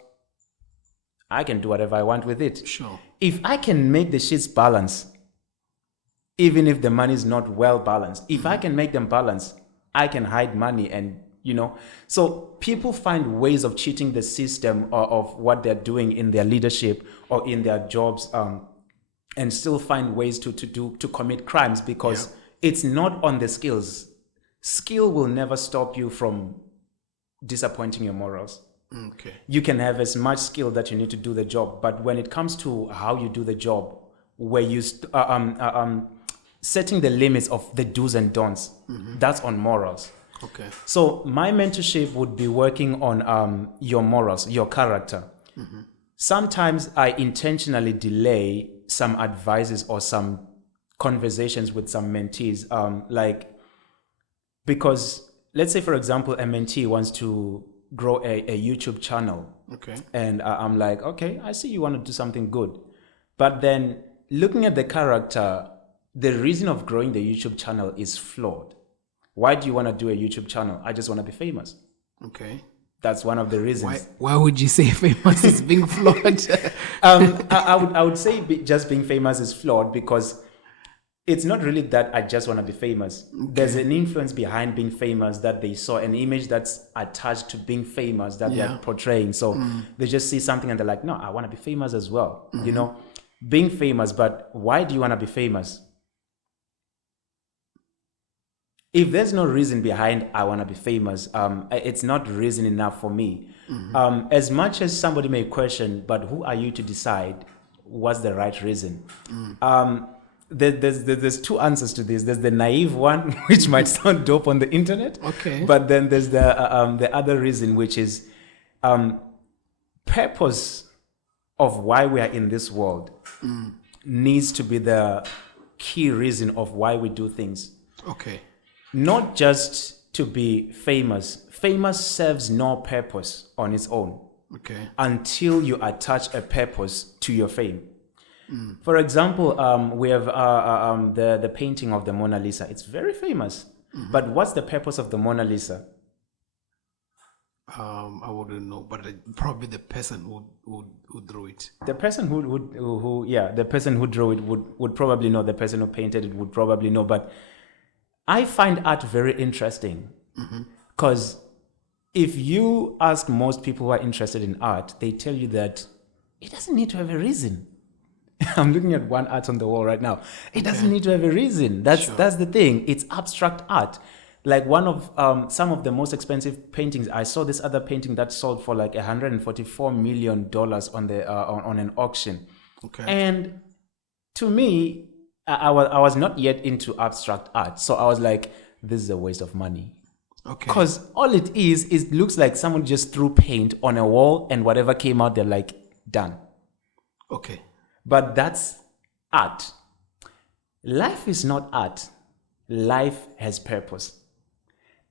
I can do whatever I want with it. Sure. If I can make the sheets balance, even if the money is not well balanced, if I can make them balance, I can hide money and, So people find ways of cheating the system of what they're doing in their leadership or in their jobs, and still find ways to commit crimes because it's not on the skills. Skill will never stop you from disappointing your morals. Okay. You can have as much skill that you need to do the job, but when it comes to how you do the job, where you setting the limits of the do's and don'ts, that's on morals. Okay. So my mentorship would be working on your morals, your character. Sometimes I intentionally delay some advices or some conversations with some mentees, because let's say, for example, a mentee wants to grow a YouTube channel. Okay. And I'm like, okay, I see you want to do something good. But then looking at the character, the reason of growing the YouTube channel is flawed. Why do you want to do a YouTube channel? I just want to be famous. Okay. That's one of the reasons. Why would you say famous is being flawed? I would say just being famous is flawed because it's not really that I just want to be famous. Okay. There's an influence behind being famous that they saw, an image that's attached to being famous that they're portraying. So they just see something and they're like, no, I want to be famous as well. Being famous, but why do you want to be famous? If there's no reason behind I want to be famous, it's not reason enough for me. As much as somebody may question, but who are you to decide what's the right reason? There's two answers to this. There's the naive one, which might sound dope on the internet. Okay. But then there's the other reason, which is purpose of why we are in this world needs to be the key reason of why we do things. Okay. Not just to be famous. Famous serves no purpose on its own. Okay. Until you attach a purpose to your fame. For example, we have the painting of the Mona Lisa. It's very famous. But what's the purpose of the Mona Lisa? I wouldn't know, but probably the person who drew it. The person the person who drew it would probably know. The person who painted it would probably know. But I find art very interesting because if you ask most people who are interested in art, they tell you that it doesn't need to have a reason. I'm looking at one art on the wall right now. It doesn't need to have a reason. That's the thing. It's abstract art. Like one of some of the most expensive paintings. I saw this other painting that sold for like $144 million on an auction. Okay. And to me, I was not yet into abstract art. So I was like, this is a waste of money. Okay. Because all it looks like someone just threw paint on a wall and whatever came out, they're like, done. Okay. But that's art. Life is not art. Life has purpose.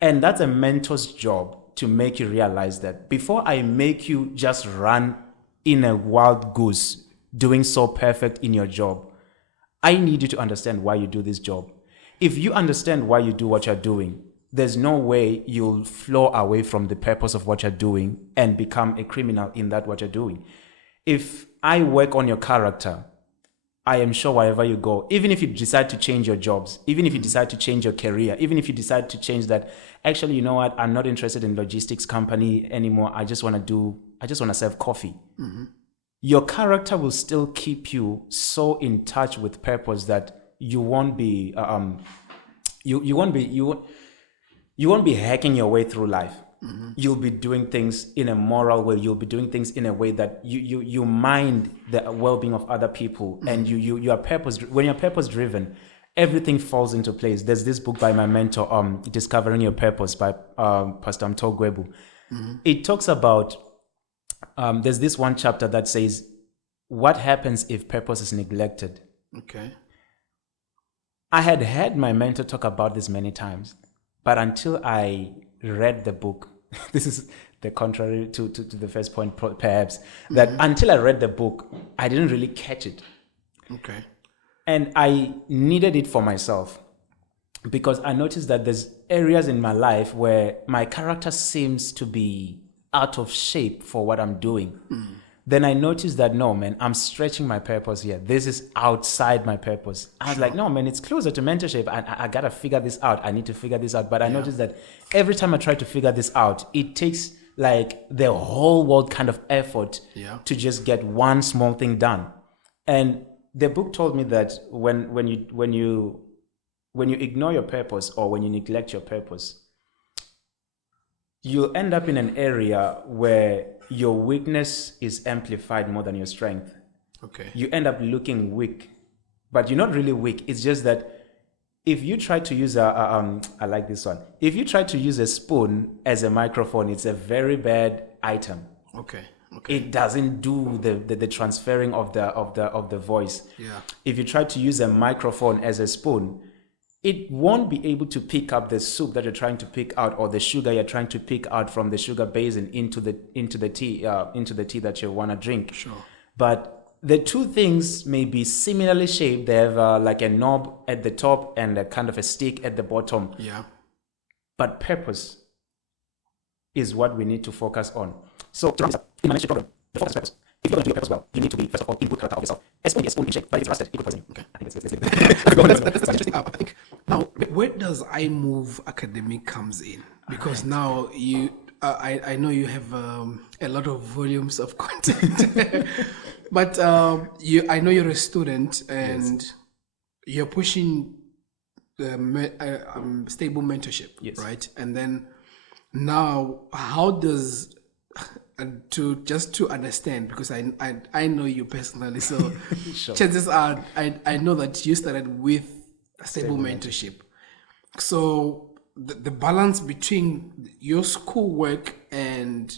And that's a mentor's job to make you realize that before I make you just run in a wild goose, doing so perfect in your job, I need you to understand why you do this job. If you understand why you do what you're doing, there's no way you'll flow away from the purpose of what you're doing and become a criminal in that what you're doing. If I work on your character, I am sure wherever you go, even if you decide to change your jobs, even if you decide to change your career, even if you decide to change that, actually, you know what, I'm not interested in logistics company anymore. I just want to serve coffee. Your character will still keep you so in touch with purpose that you won't be you won't be hacking your way through life. You'll be doing things in a moral way. You'll be doing things in a way that you mind the well-being of other people, and you are purpose. When you're purpose driven, everything falls into place. There's this book by my mentor, Discovering Your Purpose, by Pastor Mtogwebu. It talks about there's this one chapter that says, what happens if purpose is neglected? Okay. I had heard my mentor talk about this many times, but until I read the book, this is the contrary to the first point, perhaps, that until I read the book, I didn't really catch it. Okay. And I needed it for myself, because I noticed that there's areas in my life where my character seems to be out of shape for what I'm doing. Then I noticed that, no, man, I'm stretching my purpose here. This is outside my purpose. I was like, no, man, it's closer to mentorship. I got to figure this out. I need to figure this out. But I noticed that every time I try to figure this out, it takes like the whole world kind of effort to just get one small thing done. And the book told me that when you ignore your purpose, or when you neglect your purpose, you'll end up in an area where your weakness is amplified more than your strength. Okay. You end up looking weak, but you're not really weak. It's just that if you try to use I like this one. If you try to use a spoon as a microphone, it's a very bad item. Okay. It doesn't do the transferring of the voice. Yeah. If you try to use a microphone as a spoon, it won't be able to pick up the soup that you're trying to pick out, or the sugar you're trying to pick out from the sugar basin into the tea that you want to drink. Sure. But the two things may be similarly shaped. They have like a knob at the top and a kind of a stick at the bottom. Yeah. But purpose is what we need to focus on. So to wrap this up, in my mentorship program, the focus is purpose. If you're going to do your purpose well, you need to be, first of all, in good character of yourself. A spoon in shape, but if it's rusted, it could poison you. Okay. I think let's That's interesting. I think now, where does iMove Academy comes in? Because now you, I know you have a lot of volumes of content, but I know you're a student and you're pushing the stable mentorship, right? And then now, how does to understand, because I know you personally, so Sure. chances are I know that you started with stable mentorship. So the balance between your schoolwork and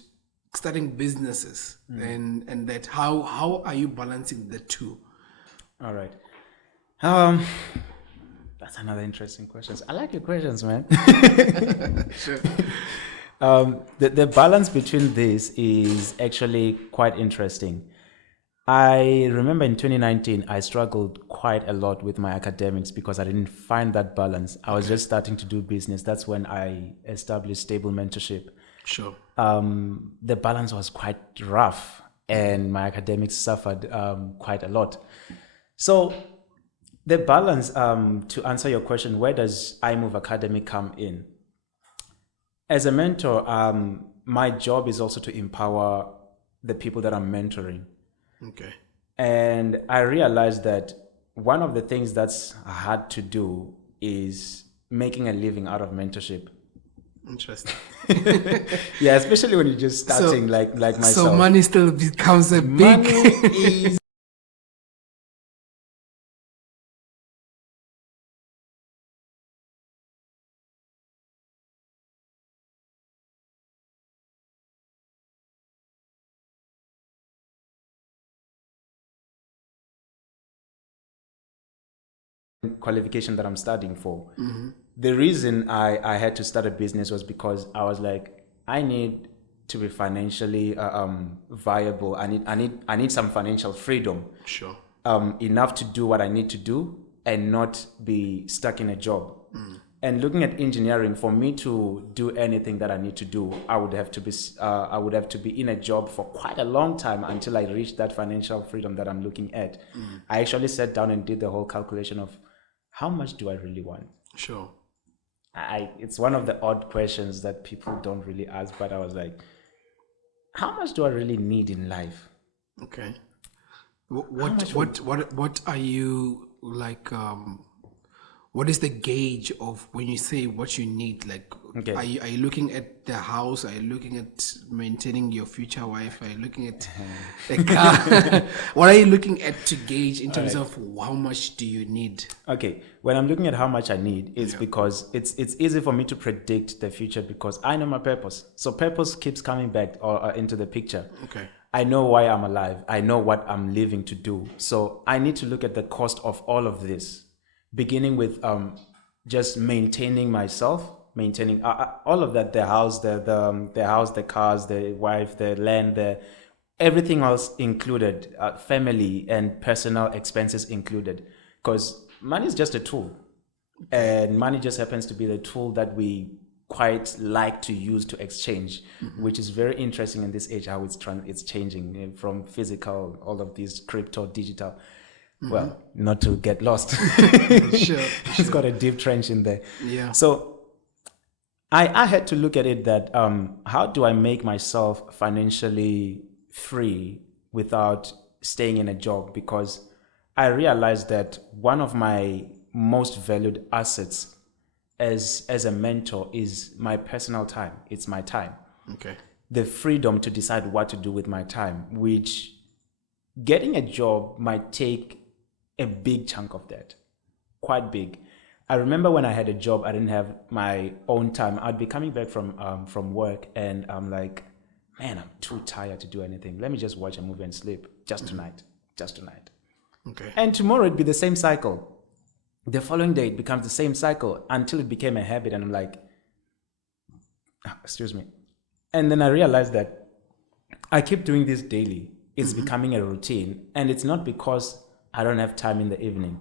starting businesses and that, how are you balancing the two? All right. That's another interesting question. I like your questions, man. Sure. The balance between this is actually quite interesting. I remember in 2019, I struggled quite a lot with my academics because I didn't find that balance. I was just starting to do business. That's when I established Stable Mentorship. Sure. The balance was quite rough and my academics suffered quite a lot. So the balance, to answer your question, where does iMove Academy come in? As a mentor, my job is also to empower the people that I'm mentoring. Okay. And I realized that one of the things that's hard to do is making a living out of mentorship. Interesting. Yeah, especially when you're just starting, like myself. So money still becomes a big... Money is... qualification that I'm studying for. The reason I had to start a business was because I was like, I need to be financially viable. I need some financial freedom. Sure. Enough to do what I need to do and not be stuck in a job. And looking at engineering, for me to do anything that I need to do, I would have to be in a job for quite a long time until I reach that financial freedom that I'm looking at. I actually sat down and did the whole calculation of how much do I really want? Sure. It's one of the odd questions that people don't really ask, but I was like, how much do I really need in life? Okay. What are you like? what is the gauge of when you say what you need? Like, Okay. are you looking at the house? Are you looking at maintaining your future wife? Are you looking at the car? What are you looking at to gauge in terms of how much do you need? Okay, when I'm looking at how much I need, it's because it's easy for me to predict the future because I know my purpose. So purpose keeps coming back into the picture. Okay. I know why I'm alive. I know what I'm living to do. So I need to look at the cost of all of this, beginning with just maintaining myself, maintaining all of that, the house, the cars, the wife, the land, everything else included, family and personal expenses included. Because money is just a tool. And money just happens to be the tool that we quite like to use to exchange, which is very interesting in this age, how it's changing from physical, all of these crypto, digital. Well, not to get lost. Sure. It's got a deep trench in there. Yeah. So I had to look at it that how do I make myself financially free without staying in a job? Because I realized that one of my most valued assets as a mentor is my personal time. It's my time. Okay. The freedom to decide what to do with my time, which getting a job might take a big chunk of that, quite big. I remember when I had a job, I didn't have my own time. I'd be coming back from work and I'm like, man, I'm too tired to do anything. Let me just watch a movie and sleep just tonight. Okay. And tomorrow it'd be the same cycle. The following day it becomes the same cycle until it became a habit. And I'm like, excuse me. And then I realized that I keep doing this daily. It's becoming a routine. And it's not because I don't have time in the evening.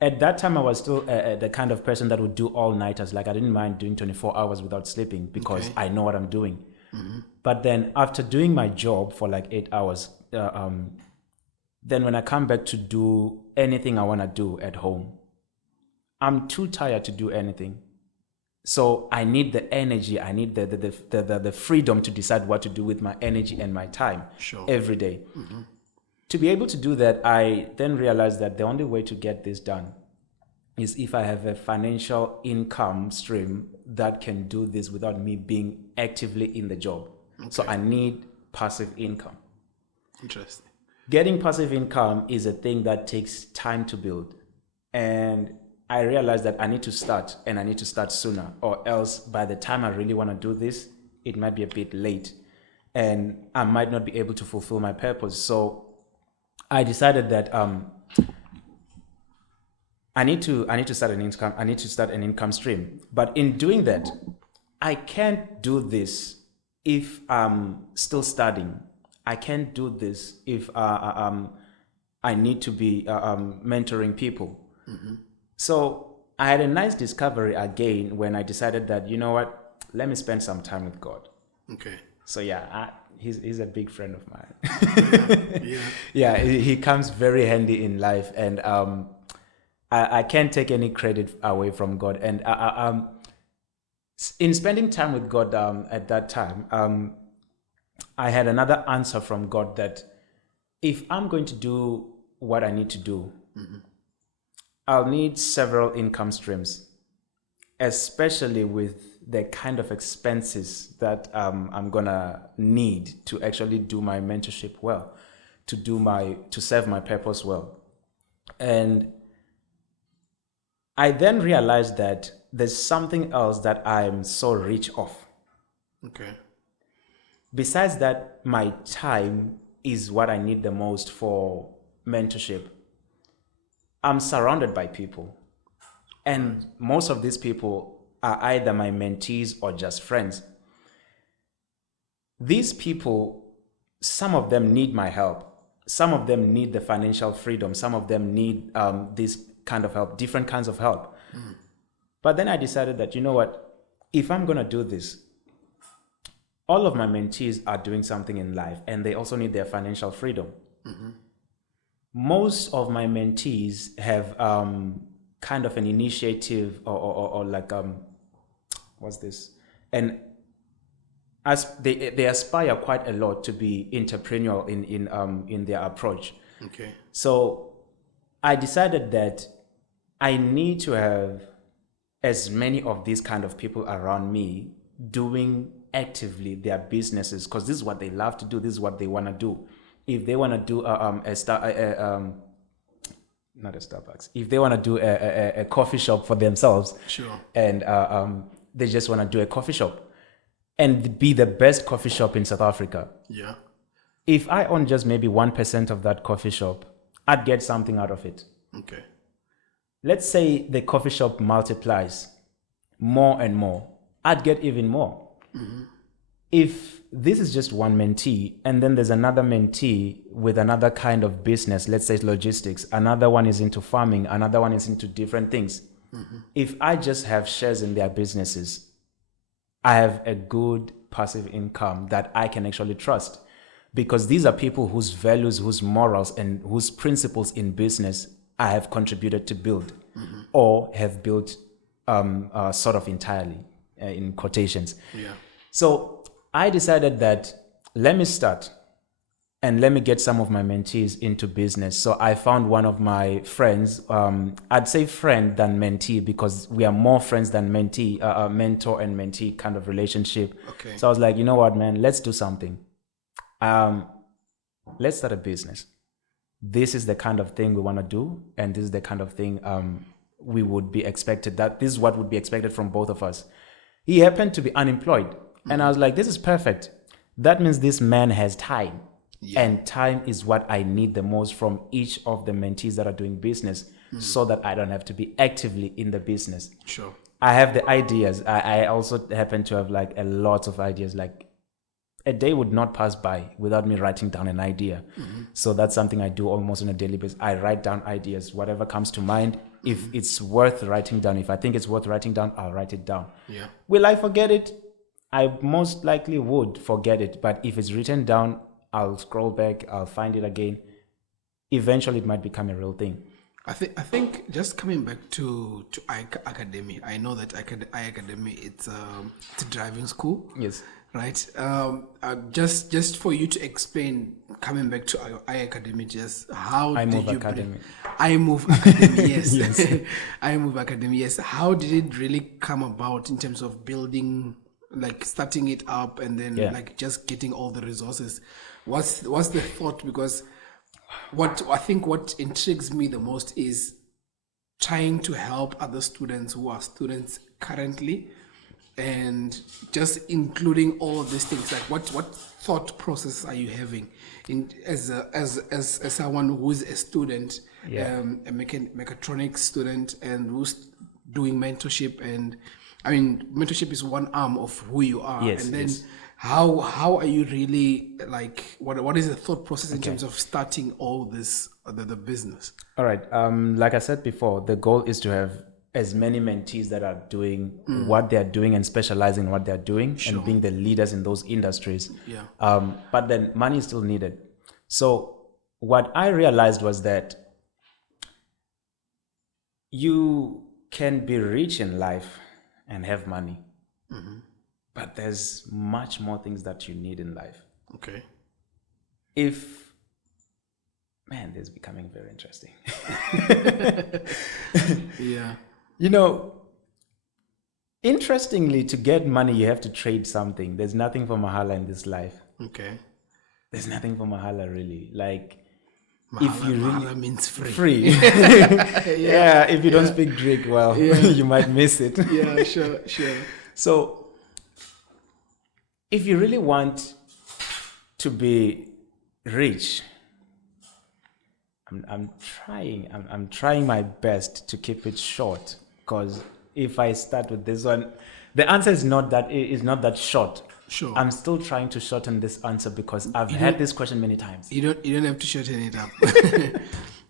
At that time, I was still the kind of person that would do all-nighters. Like I didn't mind doing 24 hours without sleeping because I know what I'm doing. But then after doing my job for like 8 hours, then when I come back to do anything I want to do at home, I'm too tired to do anything. So I need the energy. I need the freedom to decide what to do with my energy and my time every day. To be able to do that, I then realized that the only way to get this done is if I have a financial income stream that can do this without me being actively in the job. So I need passive income. Interesting. Getting passive income is a thing that takes time to build. And I realized that I need to start, and I need to start sooner, or else by the time I really want to do this, it might be a bit late and I might not be able to fulfill my purpose. So I decided that I need to start an income. I need to start an income stream. But in doing that, I can't do this if I'm still studying. I can't do this if I need to be mentoring people. So I had a nice discovery again when I decided that, you know what, let me spend some time with God. Okay. So yeah, he's a big friend of mine. Yeah, he comes very handy in life, and I can't take any credit away from God. And in spending time with God at that time, I had another answer from God that if I'm going to do what I need to do, I'll need several income streams, especially with the kind of expenses that I'm gonna need to actually do my mentorship well, to serve my purpose well. And I then realized that there's something else that I'm so rich of. Okay. Besides that, my time is what I need the most for mentorship. I'm surrounded by people, and most of these people are either my mentees or just friends. These people, some of them need my help. Some of them need the financial freedom. Some of them need this kind of help, different kinds of help. But then I decided that, you know what, if I'm going to do this, all of my mentees are doing something in life, and they also need their financial freedom. Most of my mentees have kind of an initiative or like what's this? And as they aspire quite a lot to be entrepreneurial in their approach. Okay. So I decided that I need to have as many of these kind of people around me doing actively their businesses, because this is what they love to do. This is what they want to do. If they want to do not a Starbucks, if they want to do a coffee shop for themselves, sure, and they just want to do a coffee shop and be the best coffee shop in South Africa. Yeah. If I own just maybe 1% of that coffee shop, I'd get something out of it. Okay. Let's say the coffee shop multiplies more and more, I'd get even more. Mm-hmm. If this is just one mentee, and then there's another mentee with another kind of business, let's say logistics, another one is into farming, another one is into different things. Mm-hmm. If I just have shares in their businesses, I have a good passive income that I can actually trust, because these are people whose values, whose morals, and whose principles in business I have contributed to build, mm-hmm. or have built sort of entirely, in quotations. Yeah. So I decided that let me start and let me get some of my mentees into business. So I found one of my friends, I'd say friend than mentee, because we are more friends than mentee, mentor and mentee kind of relationship. Okay. So I was like, you know what, man, let's do something. Let's start a business. This is the kind of thing we want to do, and this is the kind of thing we would be expected, that this is what would be expected from both of us. He happened to be unemployed. Mm-hmm. And I was like, this is perfect. That means this man has time. Yeah. And time is what I need the most from each of the mentees that are doing business, so that I don't have to be actively in the business. Sure. I have the ideas. I also happen to have like a lot of ideas. Like a day would not pass by without me writing down an idea. Mm-hmm. So that's something I do almost on a daily basis. I write down ideas, whatever comes to mind. If it's worth writing down, if I think it's worth writing down, I'll write it down. Yeah. Will I forget it? I most likely would forget it. But if it's written down, I'll scroll back, I'll find it again. Eventually, it might become a real thing. I think just coming back to Academy, I know that Academy, it's a driving school. Yes. Right. Just for you to explain, coming back to Academy, just how iMove did you Academy. iMove Academy, yes. Yes. iMove Academy, yes. How did it really come about in terms of building, like starting it up, and then like just getting all the resources? What's the thought? Because what intrigues me the most is trying to help other students who are students currently, and just including all of these things. Like what thought process are you having in as someone who's a student, a mechatronics student, and who's doing mentorship? And I mean, mentorship is one arm of who you are. Yes, and then yes. How are you really, like, what is the thought process in terms of starting all this, the business? All right. Like I said before, the goal is to have as many mentees that are doing what they're doing and specializing in what they're doing, and being the leaders in those industries. Yeah. But then money is still needed. So what I realized was that you can be rich in life and have money. Mm-hmm. But there's much more things that you need in life. Okay. This is becoming very interesting. Yeah. You know, interestingly, to get money, you have to trade something. There's nothing for Mahala in this life. Okay. There's nothing for Mahala, really. Like, Mahala means free. Free. Yeah, if you don't speak Greek, well, you might miss it. Yeah, sure. So, if you really want to be rich, I'm trying my best to keep it short, because if I start with this one, the answer is not that short. Sure. I'm still trying to shorten this answer, because I've had this question many times. You don't have to shorten it up.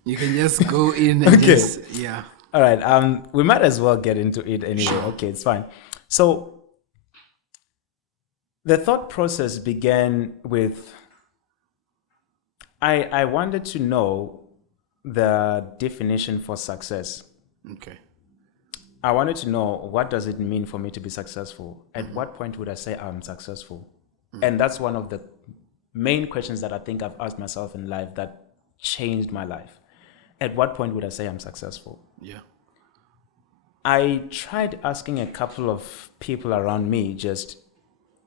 You can just go in and All right. We might as well get into it anyway. Sure. Okay, it's fine. So the thought process began with, I wanted to know the definition for success. Okay. I wanted to know, what does it mean for me to be successful? At what point would I say I'm successful? And that's one of the main questions that I think I've asked myself in life that changed my life. At what point would I say I'm successful? Yeah. I tried asking a couple of people around me, just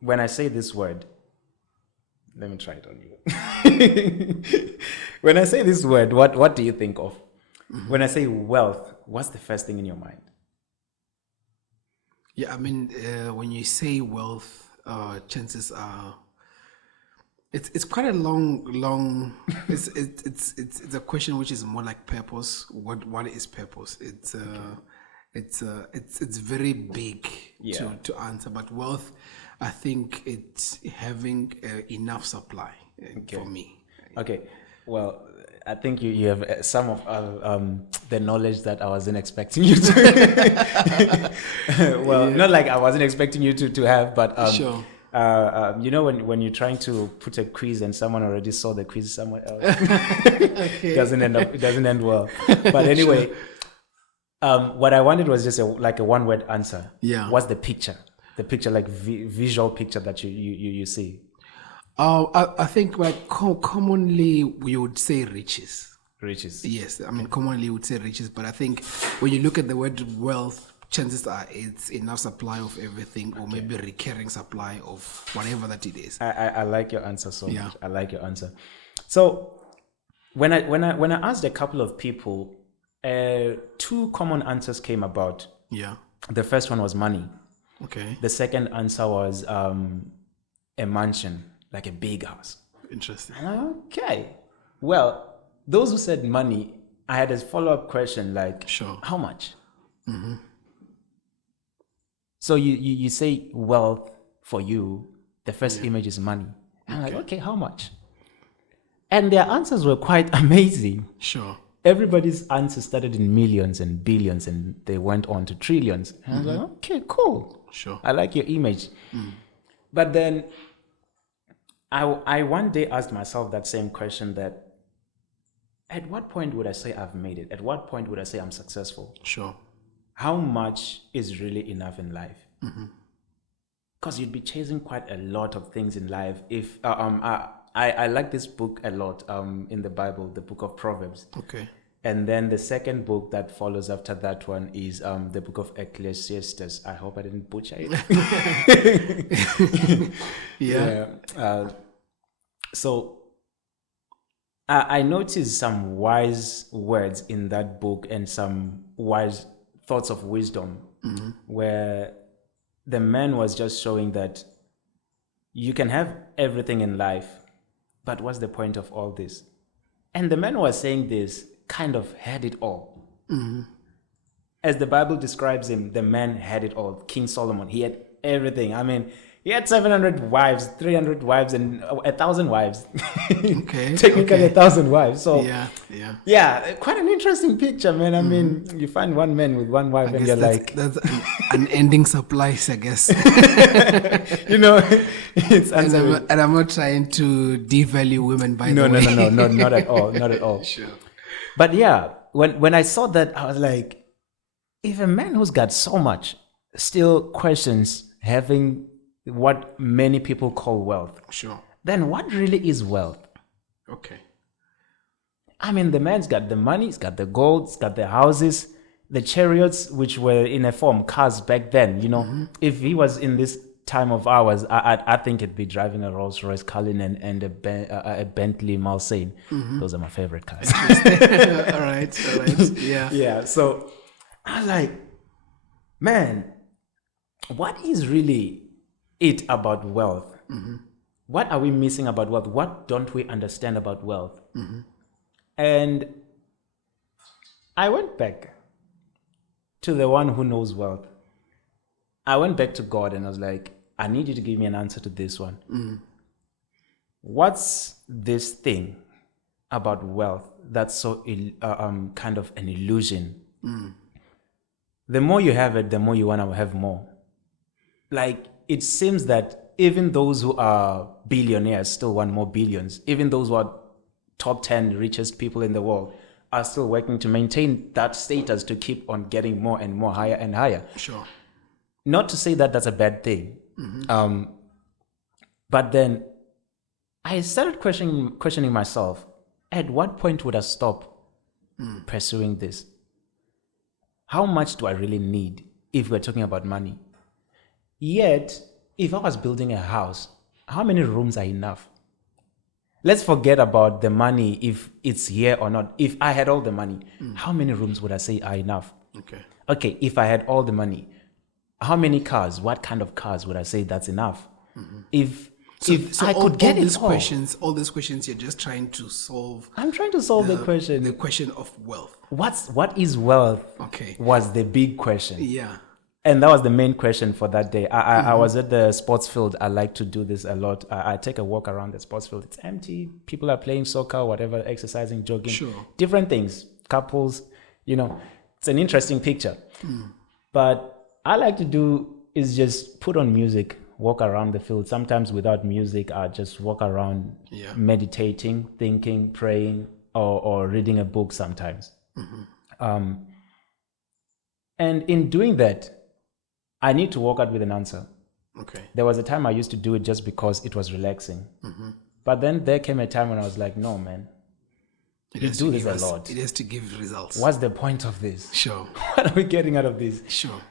when I say this word, let me try it on you. When I say this word, what do you think of? When I say wealth, what's the first thing in your mind? Yeah, I mean, when you say wealth, chances are it's quite a long. It's a question which is more like purpose. What is purpose? It's very big to answer. But wealth, I think it's having enough supply for me. Okay, well, I think you have some of the knowledge that I wasn't expecting you to. Well, not like I wasn't expecting you to have, but Sure. You know, when you're trying to put a quiz and someone already saw the quiz somewhere else, Okay. it doesn't end well. But anyway, what I wanted was just like a one-word answer. Yeah. What's the picture? The picture, like visual picture that you see. I think like commonly we would say riches. Riches. Yes, I mean commonly we would say riches, but I think when you look at the word wealth, chances are it's enough supply of everything, or maybe recurring supply of whatever that it is. I like your answer so Yeah. much. I like your answer. So when I asked a couple of people, two common answers came about. Yeah. The first one was money. Okay. The second answer was a mansion, like a big house. Interesting. Okay. Well, those who said money, I had a follow-up question like, Sure. how much? So you say wealth for you, the first image is money. I'm like, okay, how much? And their answers were quite amazing. Sure. Everybody's answers started in millions and billions, and they went on to trillions. And I was like, okay, cool. Sure. I like your image. But then I one day asked myself that same question, that at what point would I say I've made it? At what point would I say I'm successful? Sure. How much is really enough in life? Because you'd be chasing quite a lot of things in life. If I like this book a lot in the Bible, the Book of Proverbs. Okay. And then the second book that follows after that one is the Book of Ecclesiastes. I hope I didn't butcher it. Yeah. So I noticed some wise words in that book and some wise thoughts of wisdom, where the man was just showing that you can have everything in life, but what's the point of all this? And the man was saying this kind of had it all. As the Bible describes him, the man had it all. King Solomon, he had everything. I mean, he had 700 wives, 300 wives, and 1,000 wives. Okay. Technically 1,000 wives. So yeah, quite an interesting picture, man. I mean, you find one man with one wife, and you're like, that's an ending supplies, I guess. you know, it's and I'm not trying to devalue women by the way. No, not at all, not at all. Sure. But yeah, when I saw that, I was like, if a man who's got so much still questions having what many people call wealth, Sure. then what really is wealth? Okay. I mean, the man's got the money, he's got the gold, he's got the houses, the chariots, which were in a form cars back then. You know, if he was in this time of ours, I think it'd be driving a Rolls Royce Cullinan and a Bentley Mulsanne. Those are my favorite cars. all right. Yeah. Yeah. So I was like, man, what is really it about wealth? What are we missing about wealth? What don't we understand about wealth? And I went back to the one who knows wealth. I went back to God and I was like, I need you to give me an answer to this one. What's this thing about wealth that's so kind of an illusion? The more you have it, the more you want to have more. Like, it seems that even those who are billionaires still want more billions. Even those who are top 10 richest people in the world are still working to maintain that status, to keep on getting more and more, higher and higher. Sure. Not to say that that's a bad thing. But then I started questioning myself, at what point would I stop pursuing this? How much do I really need if we're talking about money? Yet, if I was building a house, how many rooms are enough? Let's forget about the money, if it's here or not. If I had all the money, how many rooms would I say are enough? Okay, if I had all the money, how many cars, what kind of cars would I say that's enough? If I could get it all. All these questions, you're just trying to solve. I'm trying to solve the question. The question of wealth. What is wealth? Okay. Was the big question. Yeah. And that was the main question for that day. I was at the sports field. I like to do this a lot. I take a walk around the sports field. It's empty. People are playing soccer, whatever, exercising, jogging. Sure. Different things. Couples, it's an interesting picture. But I like to do is just put on music, walk around the field. Sometimes without music, I just walk around meditating, thinking, praying, or reading a book sometimes. And in doing that, I need to walk out with an answer. Okay. There was a time I used to do it just because it was relaxing. But then there came a time when I was like, no, man, you do this a lot. It has to give results. What's the point of this? Sure. What are we getting out of this? Sure.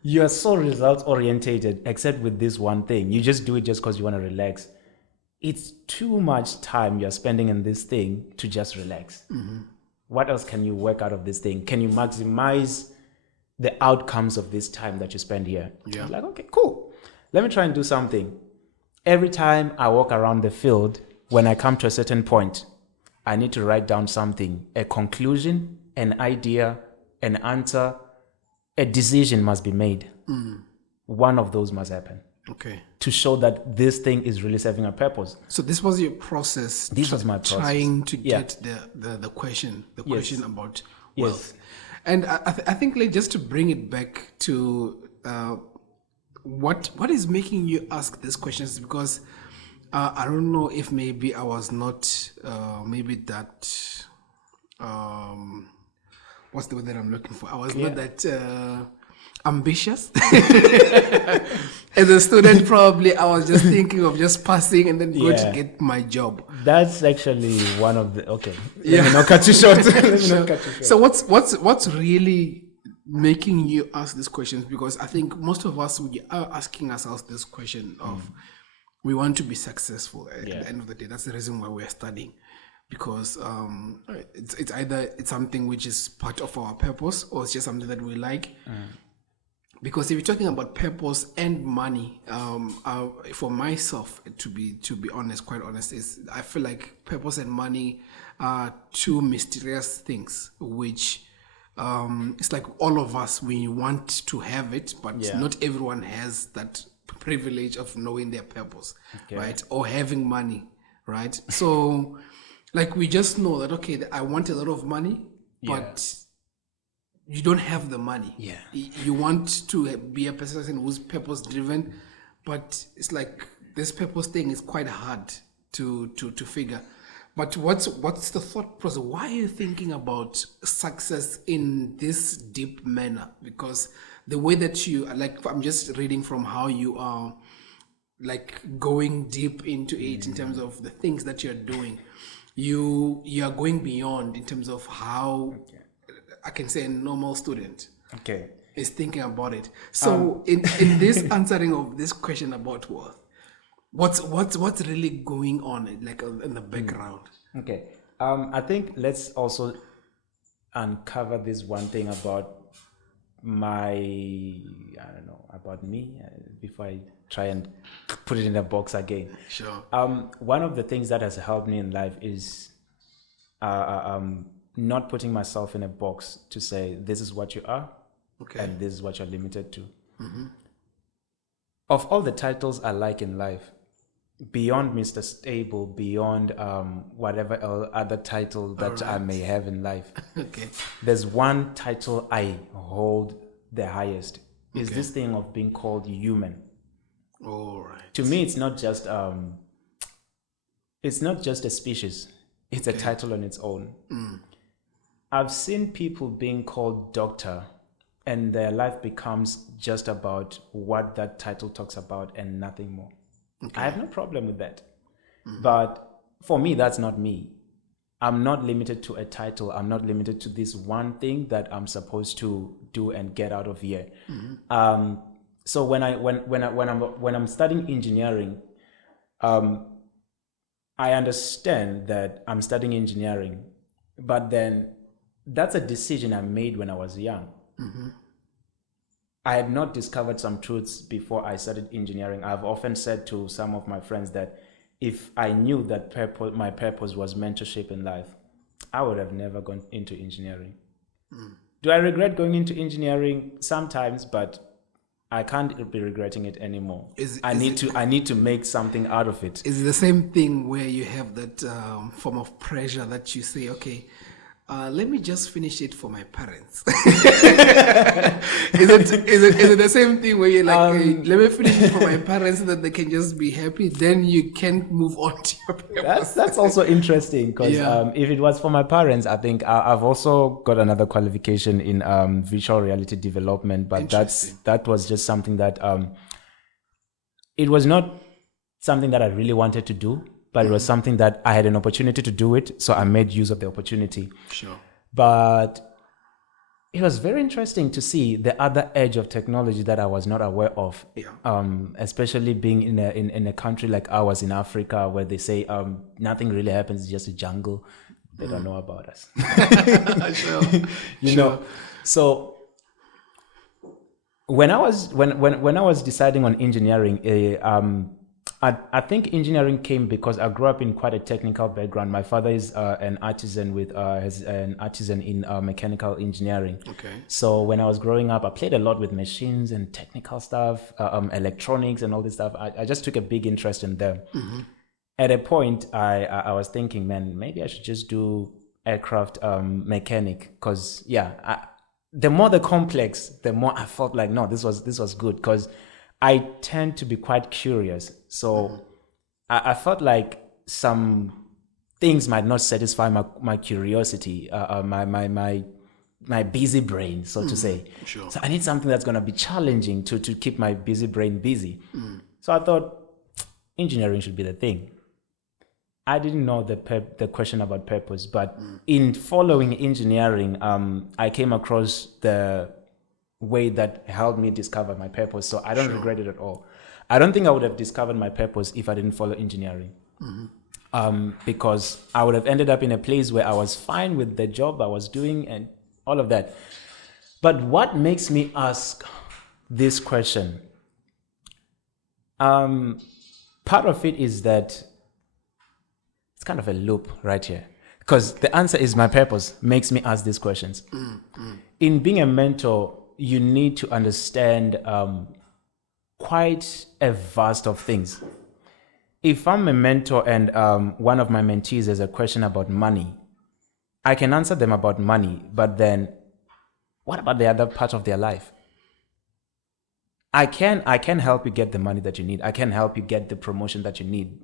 You are so results orientated, except with this one thing. You just do it just because you want to relax. It's too much time you're spending in this thing to just relax. What else can you work out of this thing? Can you maximize the outcomes of this time that you spend here? Yeah. Like, okay, cool. Let me try and do something. Every time I walk around the field, when I come to a certain point, I need to write down something, a conclusion, an idea, an answer, a decision must be made. One of those must happen. Okay. To show that this thing is really serving a purpose. So this was your process. This was my process. Trying to get the question about wealth. Yes. And I think, like, just to bring it back to what is making you ask these questions, because I don't know if maybe I was not maybe that what's the word that I'm looking for? I was not that ambitious. As a student, probably I was just thinking of just passing and then going to get my job. That's actually one of the Let me not cut you short. So what's really making you ask these questions? Because I think most of us, we are asking ourselves this question of we want to be successful at the end of the day. That's the reason why we're studying. Because it's either it's something which is part of our purpose, or it's just something that we like. Because if you're talking about purpose and money, for myself, to be honest, quite honest, is I feel like purpose and money are two mysterious things, which it's like all of us, we want to have it, but not everyone has that privilege of knowing their purpose, right? Or having money, right? So, like, we just know that, okay, I want a lot of money, but you don't have the money. Yeah. You want to be a person who's purpose driven, but it's like this purpose thing is quite hard to figure. But what's the thought process? Why are you thinking about success in this deep manner? Because the way that you, like, I'm just reading from how you are, like, going deep into it in terms of the things that you're doing. You are going beyond in terms of how I can say a normal student is thinking about it. So in this answering of this question about wealth, what's really going on, like, in the background? Okay. I think let's also uncover this one thing about about me before I try and put it in a box again. Sure. One of the things that has helped me in life is not putting myself in a box to say this is what you are and this is what you're limited to. Of all the titles I like in life, beyond Mr. Stable, beyond whatever other title that I may have in life, there's one title I hold the highest. Is this thing of being called human. All right. To me, it's not just a species. It's a title on its own. I've seen people being called doctor, and their life becomes just about what that title talks about and nothing more. I have no problem with that. But for me, that's not me. I'm not limited to a title. I'm not limited to this one thing that I'm supposed to do and get out of here. So when I'm studying engineering, I understand that I'm studying engineering, but then that's a decision I made when I was young. I had not discovered some truths before I studied engineering. I've often said to some of my friends that if I knew that my purpose was mentorship in life, I would have never gone into engineering. Do I regret going into engineering? Sometimes, but I can't be regretting it anymore. I need to make something out of it. Is it the same thing where you have that form of pressure that you say, okay, let me just finish it for my parents? Is it the same thing where you're like, hey, let me finish it for my parents so that they can just be happy? Then you can move on to your purpose. That's also interesting because if it was for my parents, I think I've also got another qualification in visual reality development, but that was just something that it was not something that I really wanted to do. But it was something that I had an opportunity to do it, so I made use of the opportunity. Sure. But it was very interesting to see the other edge of technology that I was not aware of. Especially being in a country like ours in Africa, where they say nothing really happens; it's just a jungle. They don't know about us. Sure. You know. So when I was deciding on engineering, I think engineering came because I grew up in quite a technical background. My father is an artisan in mechanical engineering. Okay. So when I was growing up, I played a lot with machines and technical stuff, electronics and all this stuff. I just took a big interest in them. At a point, I was thinking, man, maybe I should just do aircraft mechanic because, the more the complex, the more I felt like, no, this was good because I tend to be quite curious. So I felt like some things might not satisfy my curiosity, my busy brain, so to say. Sure. So I need something that's going to be challenging to keep my busy brain busy. So I thought engineering should be the thing. I didn't know the question about purpose, but in following engineering, I came across the way that helped me discover my purpose. So I don't regret it at all. I don't think I would have discovered my purpose if I didn't follow engineering. Because I would have ended up in a place where I was fine with the job I was doing and all of that. But what makes me ask this question? Part of it is that it's kind of a loop right here. Because the answer is my purpose makes me ask these questions. In being a mentor, you need to understand quite a vast of things. If I'm a mentor and one of my mentees has a question about money, I can answer them about money, but then what about the other part of their life? I can help you get the money that you need. I can help you get the promotion that you need.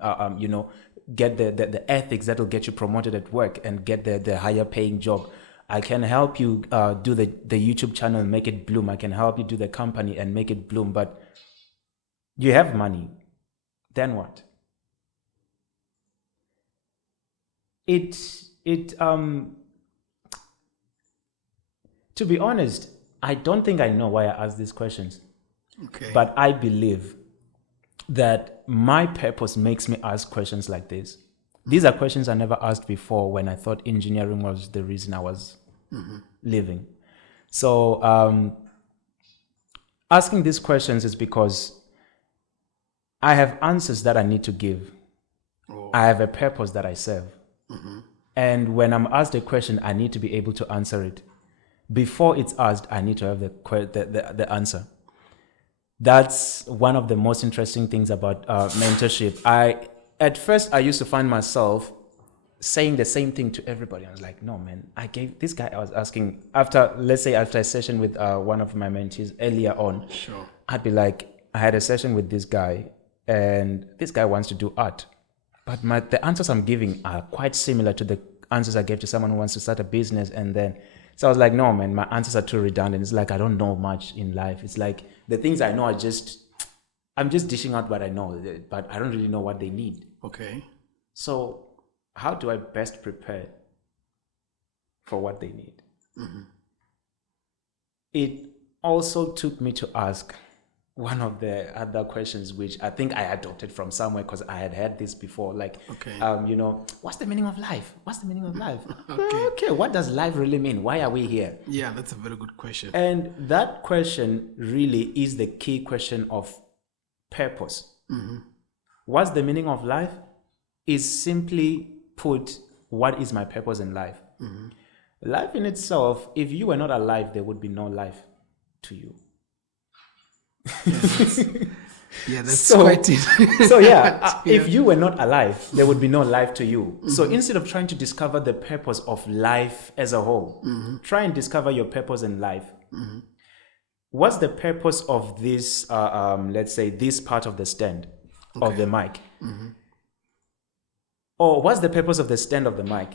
Get the ethics that will get you promoted at work and get the higher paying job. I can help you do the YouTube channel and make it bloom. I can help you do the company and make it bloom. But you have money. Then what? To be honest, I don't think I know why I ask these questions. Okay. But I believe that my purpose makes me ask questions like this. These are questions I never asked before when I thought engineering was the reason I was living. So asking these questions is because I have answers that I need to give. I have a purpose that I serve. And when I'm asked a question, I need to be able to answer it. Before it's asked, I need to have the answer. That's one of the most interesting things about mentorship. At first, I used to find myself saying the same thing to everybody. I was like, no, man, I was asking, after a session with one of my mentees earlier on, I'd be like, I had a session with this guy, and this guy wants to do art. But the answers I'm giving are quite similar to the answers I gave to someone who wants to start a business. So I was like, no, man, my answers are too redundant. It's like, I don't know much in life. It's like the things I know I'm just dishing out what I know, but I don't really know what they need. Okay. So how do I best prepare for what they need. It also took me to ask one of the other questions, which I think I adopted from somewhere because I had heard this before. Like, what's the meaning of life? What's the meaning of life? Okay, what does life really mean? Why are we here? Yeah, that's a very good question. And that question really is the key question of purpose. What's the meaning of life? Is simply put, what is my purpose in life? Life in itself, if you were not alive, there would be no life to you. That's quite it. So if you were not alive, there would be no life to you. So instead of trying to discover the purpose of life as a whole, try and discover your purpose in life. What's the purpose of this, let's say, this part of the stand of the mic? Or what's the purpose of the stand of the mic?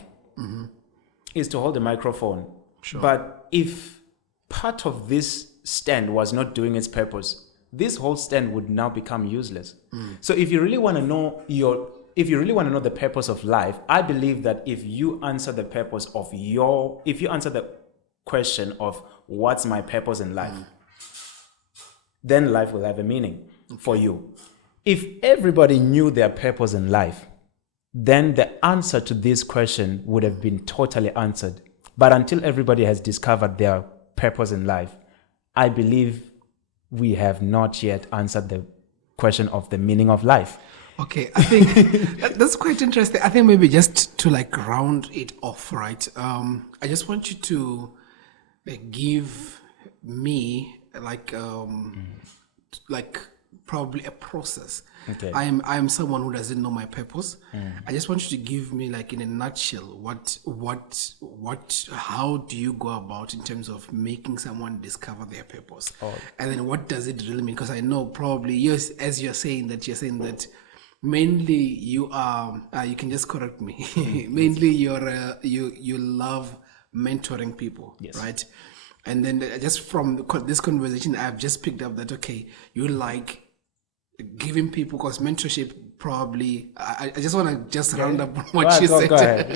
Is to hold the microphone. Sure. But if part of this stand was not doing its purpose, this whole stand would now become useless. So if you really want to know the purpose of life, I believe that if you answer the question of what's my purpose in life, then life will have a meaning for you. If everybody knew their purpose in life, then the answer to this question would have been totally answered. But until everybody has discovered their purpose in life, I believe we have not yet answered the question of the meaning of life. Okay, I think that's quite interesting. I think maybe just to round it off, right? I just want you to give me probably a process. Okay. I am someone who doesn't know my purpose. I just want you to give me in a nutshell how do you go about in terms of making someone discover their purpose? And then what does it really mean? Because I know probably as you're saying that mainly you are you can just correct me. Mainly you love mentoring people, yes, right? And then just from this conversation, I've just picked up that you like giving people, because mentorship probably I just want to round up what you said. Go ahead.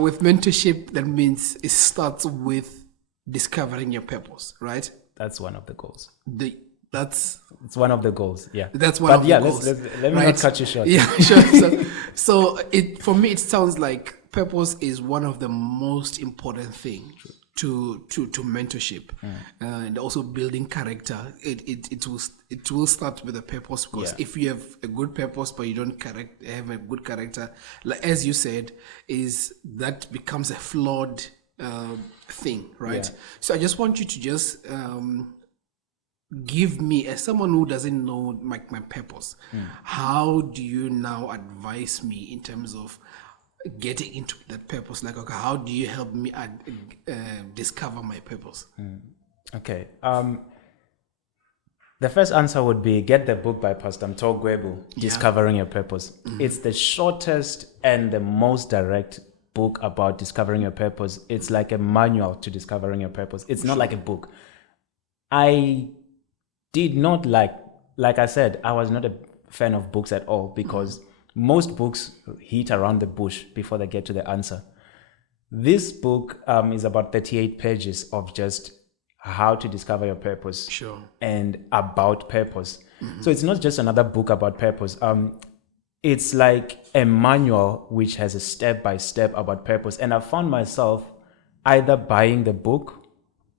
With mentorship, that means it starts with discovering your purpose, right? That's one of the goals. It's one of the goals. Yeah, that's one of the goals. Let me not cut you short. Yeah, sure. So for me it sounds like purpose is one of the most important things to mentorship, and also building character. It will start with a purpose, because if you have a good purpose but you don't have a good character, as you said, is that becomes a flawed thing, right? So I just want you to just give me, as someone who doesn't know my purpose, how do you now advise me in terms of getting into that purpose? How do you help me discover my purpose? Okay. The first answer would be get the book by Pastor Mtogwebu, Discovering Your Purpose. It's the shortest and the most direct book about discovering your purpose. It's like a manual to discovering your purpose. It's not like a book. I did not like I said, I was not a fan of books at all, because most books hit around the bush before they get to the answer. This book is about 38 pages of just how to discover your purpose, and about purpose. So it's not just another book about purpose. It's like a manual which has a step-by-step about purpose. And I found myself either buying the book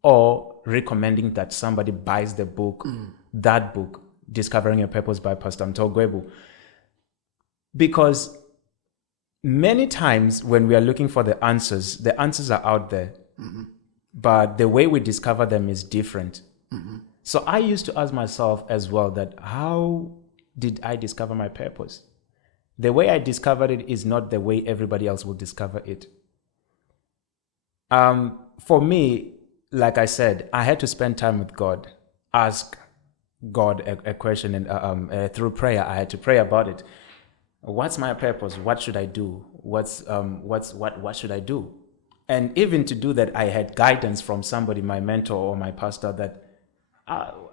or recommending that somebody buys the book, that book, Discovering Your Purpose by Pastor Mtogwebu. Because many times when we are looking for the answers are out there, but the way we discover them is different. So I used to ask myself as well that, how did I discover my purpose? The way I discovered it is not the way everybody else will discover it. For me, like I said, I had to spend time with God, ask God a question, and through prayer, I had to pray about it. What's my purpose? What should I do? What should I do? And even to do that, I had guidance from somebody, my mentor or my pastor, that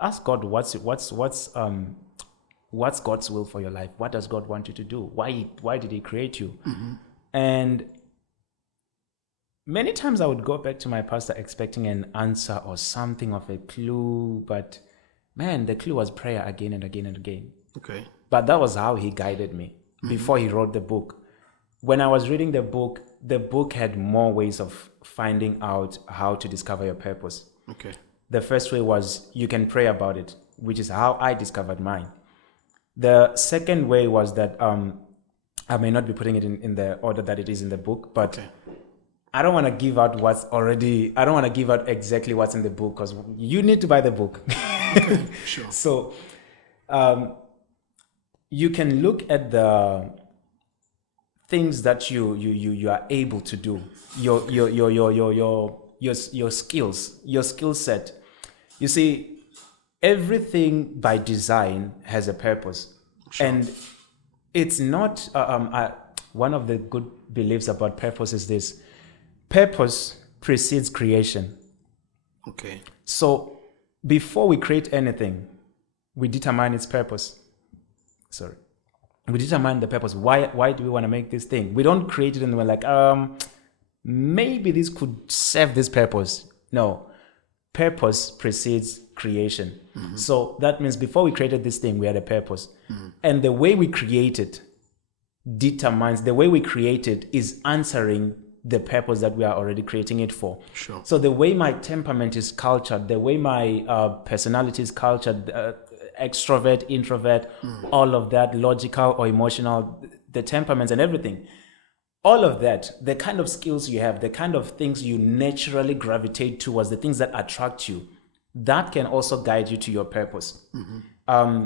ask God, what's God's will for your life? What does God want you to do? Why did He create you? And many times I would go back to my pastor expecting an answer or something of a clue, but man, the clue was prayer again and again and again. Okay. But that was how he guided me before he wrote the book. When I was reading the book had more ways of finding out how to discover your purpose. Okay. The first way was you can pray about it, which is how I discovered mine. The second way was that I may not be putting it in the order that it is in the book, but I don't want to give out I don't want to give out exactly what's in the book because you need to buy the book. Okay, sure. So you can look at the things that you are able to do, your skills, your skill set. You see, everything by design has a purpose. Sure. And it's not one of the good beliefs about purpose is this: purpose precedes creation. Okay. So before we create anything, we determine its purpose. We determine the purpose. Why do we want to make this thing? We don't create it and we're like, maybe this could serve this purpose. No. Purpose precedes creation. Mm-hmm. So that means before we created this thing, we had a purpose. Mm-hmm. And the way we create it is answering the purpose that we are already creating it for. Sure. So the way my temperament is cultured, the way my personality is cultured, extrovert, introvert, all of that, logical or emotional, the temperaments and everything, all of that, the kind of skills you have, the kind of things you naturally gravitate towards, the things that attract you, that can also guide you to your purpose. Mm-hmm.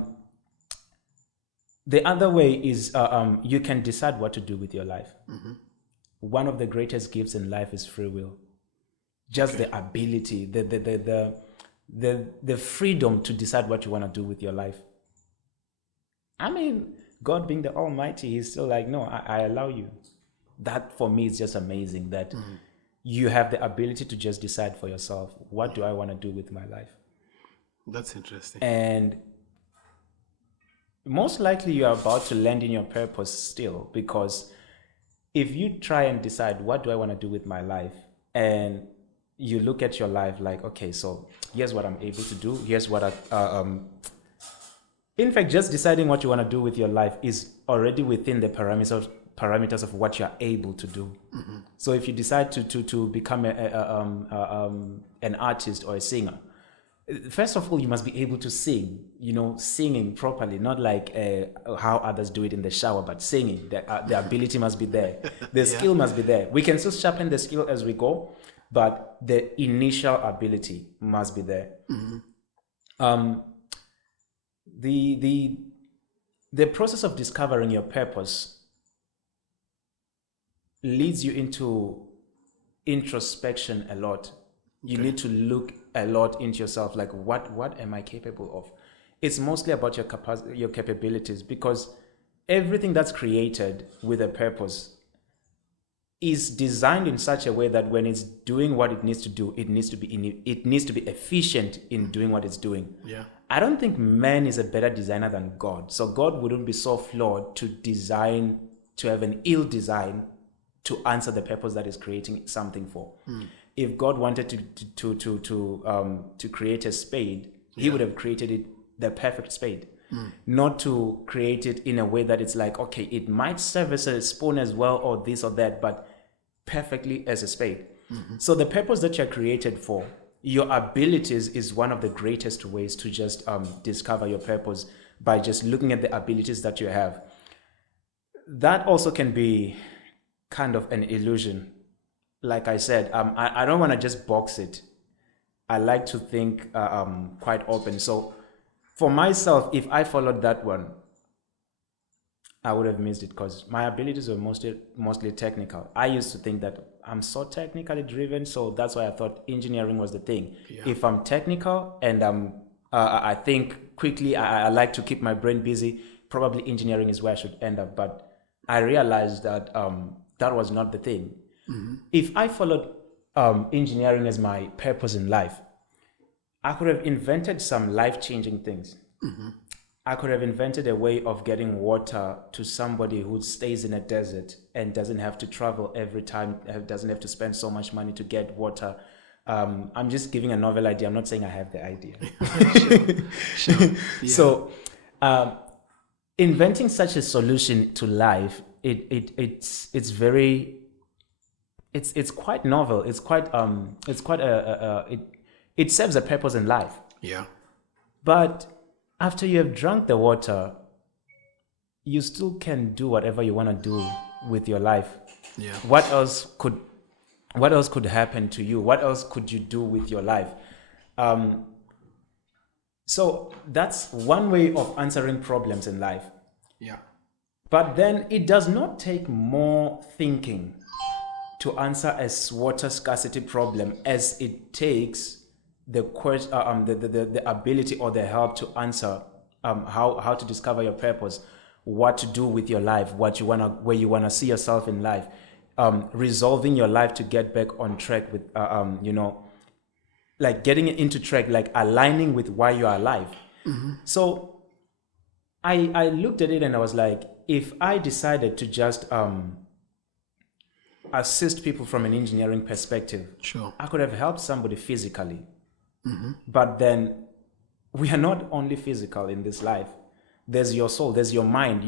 The other way is you can decide what to do with your life. Mm-hmm. One of the greatest gifts in life is free will. Just the ability, the freedom to decide what you want to do with your life. I mean, God being the Almighty, He's still like, no, I allow you. That for me is just amazing that you have the ability to just decide for yourself, what do I want to do with my life? That's interesting. And most likely you are about to land in your purpose still, because if you try and decide, what do I want to do with my life? And you look at your life like, okay, so here's what I'm able to do. Here's what in fact, just deciding what you want to do with your life is already within the parameters of what you're able to do. Mm-hmm. So if you decide to become an artist or a singer, first of all, you must be able to sing, singing properly, not like how others do it in the shower, but singing. The ability must be there. The skill must be there. We can still sharpen the skill as we go, but the initial ability must be there. Mm-hmm. The process of discovering your purpose leads you into introspection a lot. You need to look a lot into yourself, like what am I capable of? It's mostly about your capabilities, because everything that's created with a purpose is designed in such a way that when it's doing what it needs to do, it needs to be efficient in doing what it's doing. Yeah. I don't think man is a better designer than God. So God wouldn't be so flawed to have an ill design to answer the purpose that is creating something for. If God wanted to create a spade, He would have created the perfect spade. Not to create it in a way that it's like, okay, it might serve as a spoon as well, or this or that, but perfectly as a spade. Mm-hmm. So the purpose that you're created for, your abilities is one of the greatest ways to just discover your purpose, by just looking at the abilities that you have. That also can be kind of an illusion. Like I said, I don't want to just box it. I like to think quite open. So for myself, if I followed that one, I would have missed it, because my abilities were mostly technical. I used to think that I'm so technically driven, so that's why I thought engineering was the thing. Yeah. If I'm technical and I think quickly, I like to keep my brain busy, probably engineering is where I should end up. But I realized that that was not the thing. Mm-hmm. If I followed engineering as my purpose in life, I could have invented some life-changing things. Mm-hmm. I could have invented a way of getting water to somebody who stays in a desert and doesn't have to travel every time, doesn't have to spend so much money to get water. I'm just giving a novel idea. I'm not saying I have the idea. Sure. Yeah. So, inventing such a solution to life, it's quite novel. It serves a purpose in life. Yeah. But after you have drunk the water, you still can do whatever you want to do with your life. Yeah. What else could happen to you? What else could you do with your life? So that's one way of answering problems in life. Yeah. But then it does not take more thinking to answer a water scarcity problem as it takes the ability or the help to answer how to discover your purpose, what to do with your life, where you wanna see yourself in life, resolving your life to get back on track with like getting into track, like aligning with why you are alive. Mm-hmm. So I looked at it and I was like, if I decided to just assist people from an engineering perspective, sure, I could have helped somebody physically. Mm-hmm. But then we are not only physical in this life. There's your soul, there's your mind.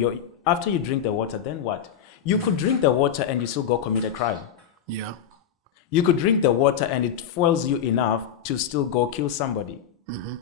After you drink the water, then what? You could drink the water and you still go commit a crime. Yeah. You could drink the water and it fuels you enough to still go kill somebody. Mm-hmm.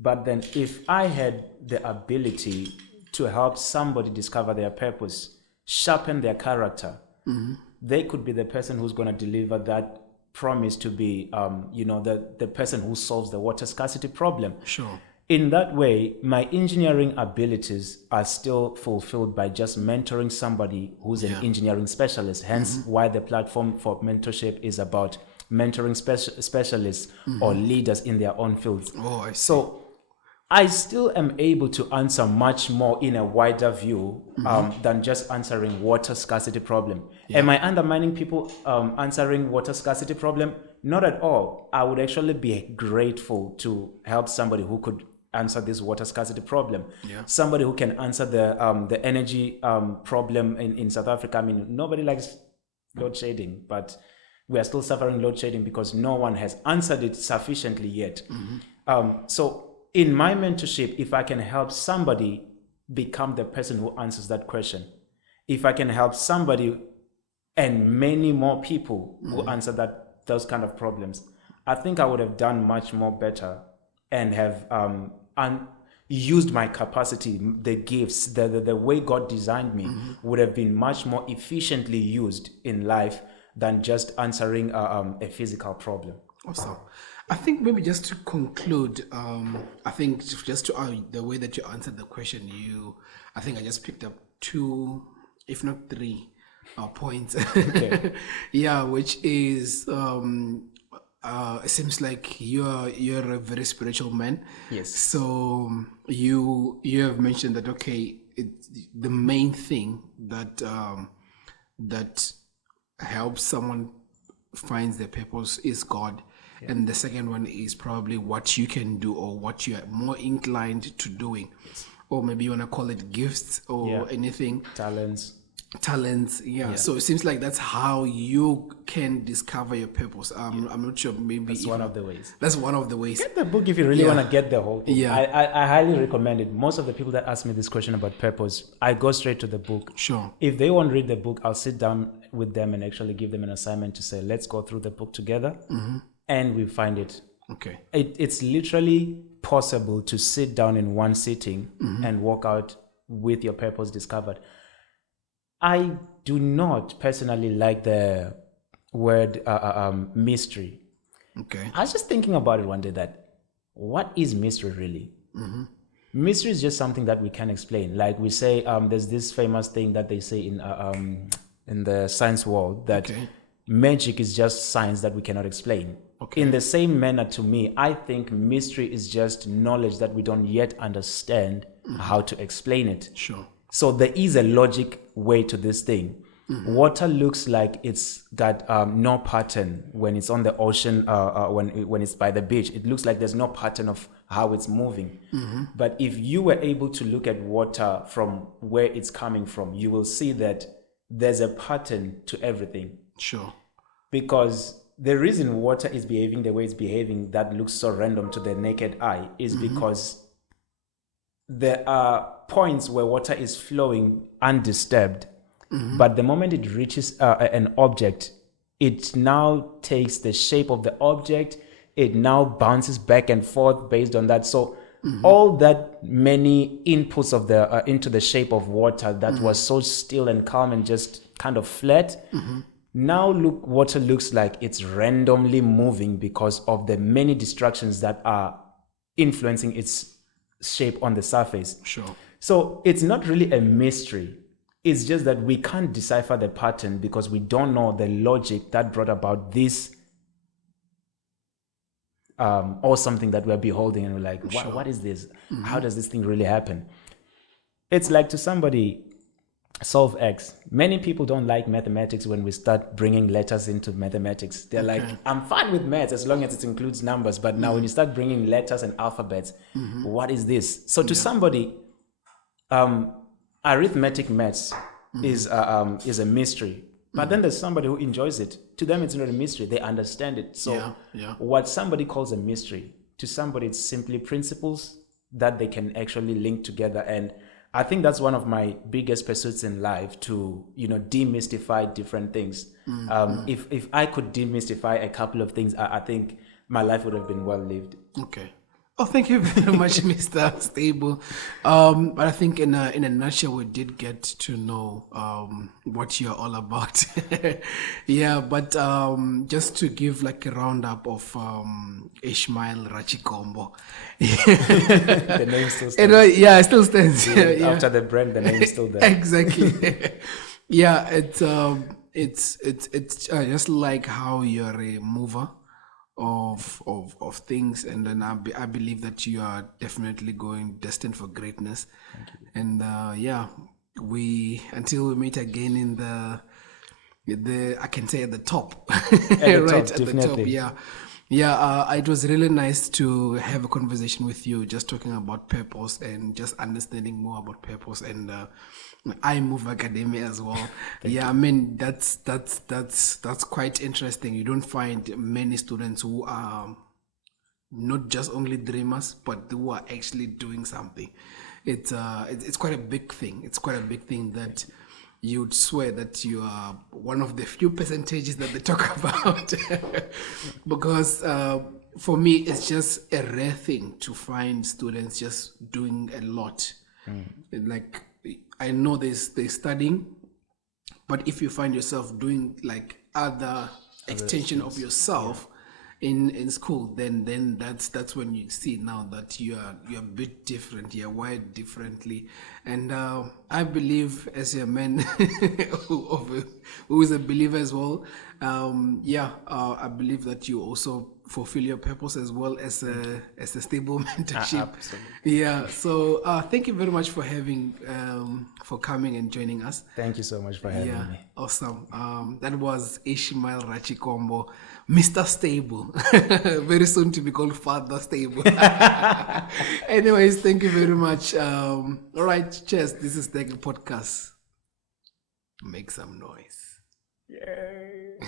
But then if I had the ability to help somebody discover their purpose, sharpen their character, mm-hmm. they could be the person who's going to deliver that promise to be, the person who solves the water scarcity problem. Sure. In that way, my engineering abilities are still fulfilled by just mentoring somebody who's an engineering specialist. Hence, mm-hmm. why the platform for mentorship is about mentoring specialists mm-hmm. or leaders in their own fields. Oh, I see. So I still am able to answer much more in a wider view mm-hmm. Than just answering water scarcity problem. Yeah. Am I undermining people answering water scarcity problem? Not at all. I would actually be grateful to help somebody who could answer this water scarcity problem. Yeah. Somebody who can answer the energy problem in South Africa. I mean, nobody likes load shedding, but we are still suffering load shedding because no one has answered it sufficiently yet. Mm-hmm. So in my mentorship, if I can help somebody become the person who answers that question, if I can help somebody and many more people mm-hmm. who answer those kind of problems, I think I would have done much more better and have used my capacity, the gifts, the way God designed me mm-hmm. would have been much more efficiently used in life than just answering a physical problem. Awesome. I think maybe just to conclude, I think just to the way that you answered the question, I think I just picked up 2, if not 3 points. Okay. Yeah, which is it seems like you're a very spiritual man. Yes. So you have mentioned that the main thing that helps someone finds their purpose is God. Yeah. And the second one is probably what you can do or what you are more inclined to doing. Or maybe you want to call it gifts or anything. Talents, yeah. So it seems like that's how you can discover your purpose. I'm not sure, maybe that's one of the ways. That's one of the ways. Get the book if you really want to get the whole thing. Yeah. I highly recommend it. Most of the people that ask me this question about purpose, I go straight to the book. Sure. If they won't read the book, I'll sit down with them and actually give them an assignment to say, let's go through the book together. Mm-hmm. And we find it. Okay. It's literally possible to sit down in one sitting mm-hmm. and walk out with your purpose discovered. I do not personally like the word mystery. Okay. I was just thinking about it one day that what is mystery really? Mm-hmm. Mystery is just something that we can't explain. Like we say, there's this famous thing that they say in the science world that magic is just science that we cannot explain. Okay. In the same manner, to me, I think mystery is just knowledge that we don't yet understand mm-hmm. how to explain it. Sure. So there is a logic way to this thing. Water looks like it's got no pattern when it's on the ocean, when it's by the beach. It looks like there's no pattern of how it's moving. But if you were able to look at water from where it's coming from, you will see that there's a pattern to everything. Sure. Because the reason water is behaving the way it's behaving that looks so random to the naked eye is because there are points where water is flowing undisturbed. But the moment it reaches an object, it now takes the shape of the object. It now bounces back and forth based on that. So all that many inputs of the into the shape of water that was so still and calm and just kind of flat. Now water looks like it's randomly moving because of the many distractions that are influencing its shape on the surface. Sure. So it's not really a mystery. It's just that we can't decipher the pattern because we don't know the logic that brought about this or something that we're beholding, and we're like, what is this? How does this thing really happen? It's like to somebody, solve X. Many people don't like mathematics when we start bringing letters into mathematics. They're like, I'm fine with maths as long as it includes numbers. But now when you start bringing letters and alphabets, what is this? So to somebody, arithmetic maths is a mystery. But then there's somebody who enjoys it. To them, it's not a mystery. They understand it. So what somebody calls a mystery, to somebody, it's simply principles that they can actually link together. And I think that's one of my biggest pursuits in life, to, demystify different things. If I could demystify a couple of things, I think my life would have been well lived. Okay. Oh, thank you very much, Mr. Stable. But I think in a nutshell, we did get to know what you're all about. Yeah, but just to give like a roundup of Ishmael Ratshikombo. The name still stands. It still stands. Yeah. After the brand, the name is still there. Exactly. Yeah, it's just like how you're a mover of things, and then I believe that you are definitely destined for greatness. And we until we meet again in the I can say at the top. Right at definitely. the top. It was really nice to have a conversation with you, just talking about purpose and just understanding more about purpose, and iMove Academy as well. I mean, that's quite interesting. You don't find many students who are not just only dreamers, but who are actually doing something. It's quite a big thing. It's quite a big thing that you'd swear that you are one of the few percentages that they talk about. Because for me, it's just a rare thing to find students just doing a lot. Like, I know they're studying, but if you find yourself doing like other extension of yourself in school, then that's when you see now that you're a bit different, you're wired differently. And I believe, as a man who is a believer as well, I believe that you also fulfill your purpose as well as a stable mentorship. Absolutely. So thank you very much for coming and joining us. Thank you so much for having me. Awesome. That was Ishmael Ratshikombo, Mr. Stable. Very soon to be called Father Stable. Anyways, thank you very much. All right, cheers. This is the podcast. Make some noise. Yay.